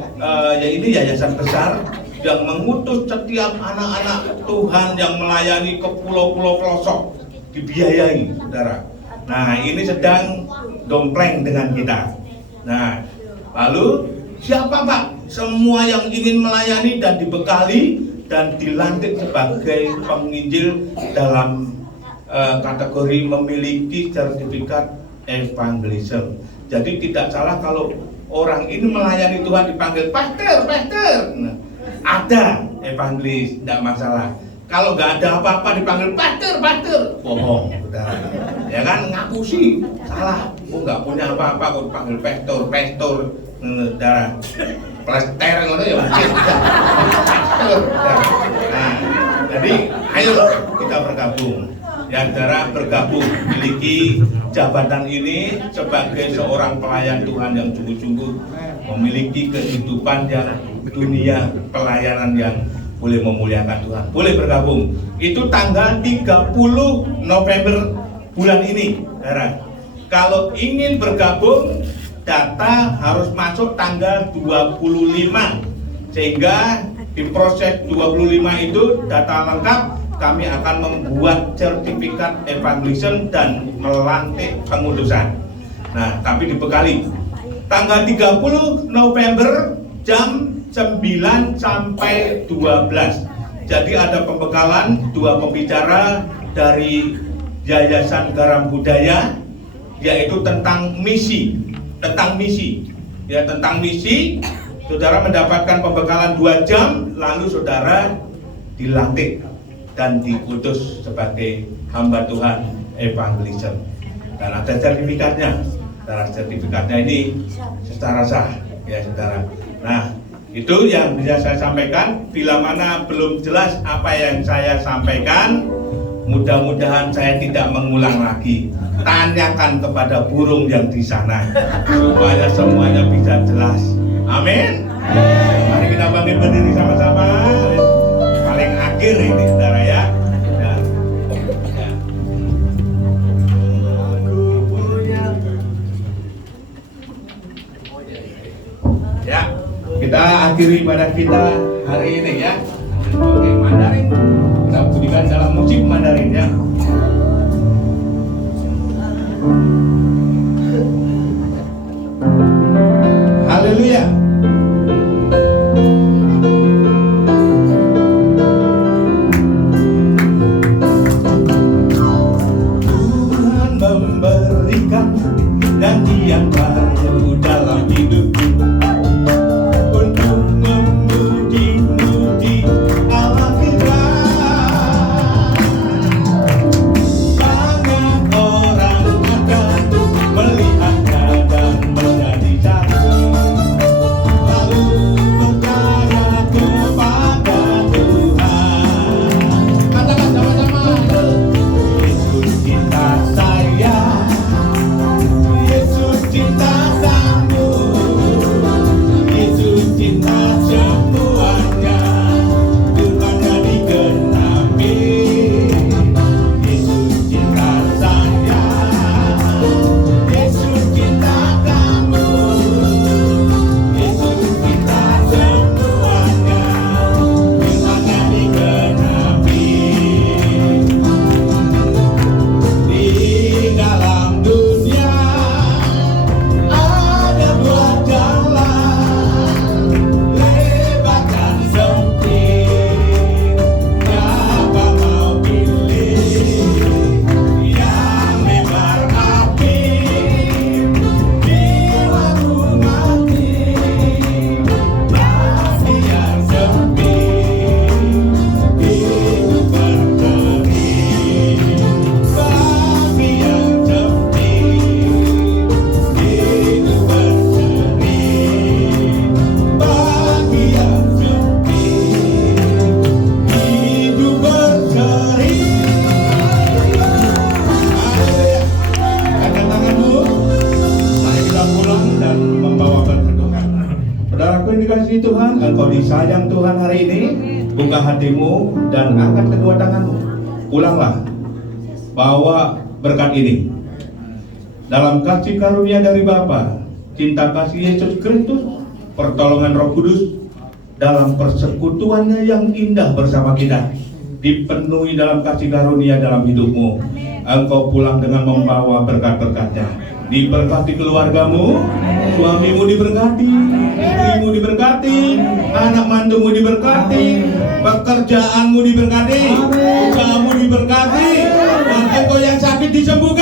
ya ini yayasan besar yang mengutus setiap anak-anak Tuhan yang melayani ke pulau-pulau pelosok, dibiayai, saudara. Nah, ini sedang dompleng dengan kita. Nah, lalu siapa Pak? Semua yang ingin melayani dan dibekali dan dilantik sebagai penginjil dalam kategori memiliki sertifikat evangelism. Jadi tidak salah kalau orang ini melayani Tuhan dipanggil pastor. Nah, ada evangelis, tidak masalah. Kalau nggak ada apa-apa dipanggil pastor, bohong, saudara. Ya kan, ngaku sih salah. Oh nggak punya apa-apa kok dipanggil pastor, saudara. Plester ngono ya mungkin. Pastor. Nah, jadi ayo kita bergabung. Ya saudara, bergabung memiliki jabatan ini sebagai seorang pelayan Tuhan yang sungguh-sungguh memiliki kehidupan yang dunia pelayanan yang boleh memuliakan Tuhan, boleh bergabung. Itu tanggal 30 November bulan ini, saudara. Kalau ingin bergabung, data harus masuk tanggal 25, sehingga di proses 25 itu data lengkap, kami akan membuat sertifikat evangelism dan melantik pengutusan. Nah, tapi dibekali tanggal 30 November jam 9 sampai 12. Jadi ada pembekalan 2 pembicara dari Yayasan Garam Budaya, yaitu tentang misi. Ya, tentang misi. Saudara mendapatkan pembekalan 2 jam, lalu saudara dilantik dan diutus sebagai hamba Tuhan evangelism. Dan ada sertifikatnya. Dan sertifikatnya ini secara sah, ya saudara. Nah, itu yang bisa saya sampaikan. Bila mana belum jelas apa yang saya sampaikan, mudah-mudahan saya tidak mengulang lagi. Tanyakan kepada burung yang di sana supaya semuanya bisa jelas. Amin. Mari kita bangkit berdiri sama-sama. Paling akhir ini, saudara ya. Ya, kita akhiri ibadah kita hari ini ya. Oke, Mandarin. Kita bunyikan dalam musik Mandarin ya. Haleluya. Tuhan memberikan dan Dia baru dalam hidupku untuk memuji-muji Allah kita. Banyak orang akan melihatnya dan menjadi saksi, lalu percaya kepada Tuhan. Katakan sama-sama, Yesus cinta saya, Yesus cinta kamu, Yesus cinta semuanya, Tuhannya digenapi. Yesus cinta saya, Yesus cinta kamu, Yesus cinta semuanya, Tuhannya digenapi. Di dalam dunia ada 2 jalan, lebar dan sempit. Siapa mau pilih yang lebar api? Jiwaku mati bagi yang sempit, hidup berseri. Bagi yang sempit, hidup berseri. Bagi yang sempit, hidup berseri. Haleluya. Angkat tanganmu. Mari kita pulang dan membawa berdoa. Saudaraku yang dikasihi Tuhan, engkau disayang Tuhan hari ini. Buka hatimu dan angkat kedua tanganmu. Pulanglah. Bawa berkat ini. Dalam kasih karunia dari Bapa, cinta kasih Yesus Kristus, pertolongan Roh Kudus, dalam persekutuannya yang indah bersama kita, dipenuhi dalam kasih karunia dalam hidupmu. Engkau pulang dengan membawa berkat-berkatnya. Diberkati keluargamu, suamimu diberkati, istrimu diberkati, anak mantumu diberkati, pekerjaanmu diberkati, usahamu diberkati, dan engkau yang sakit disembuhkan.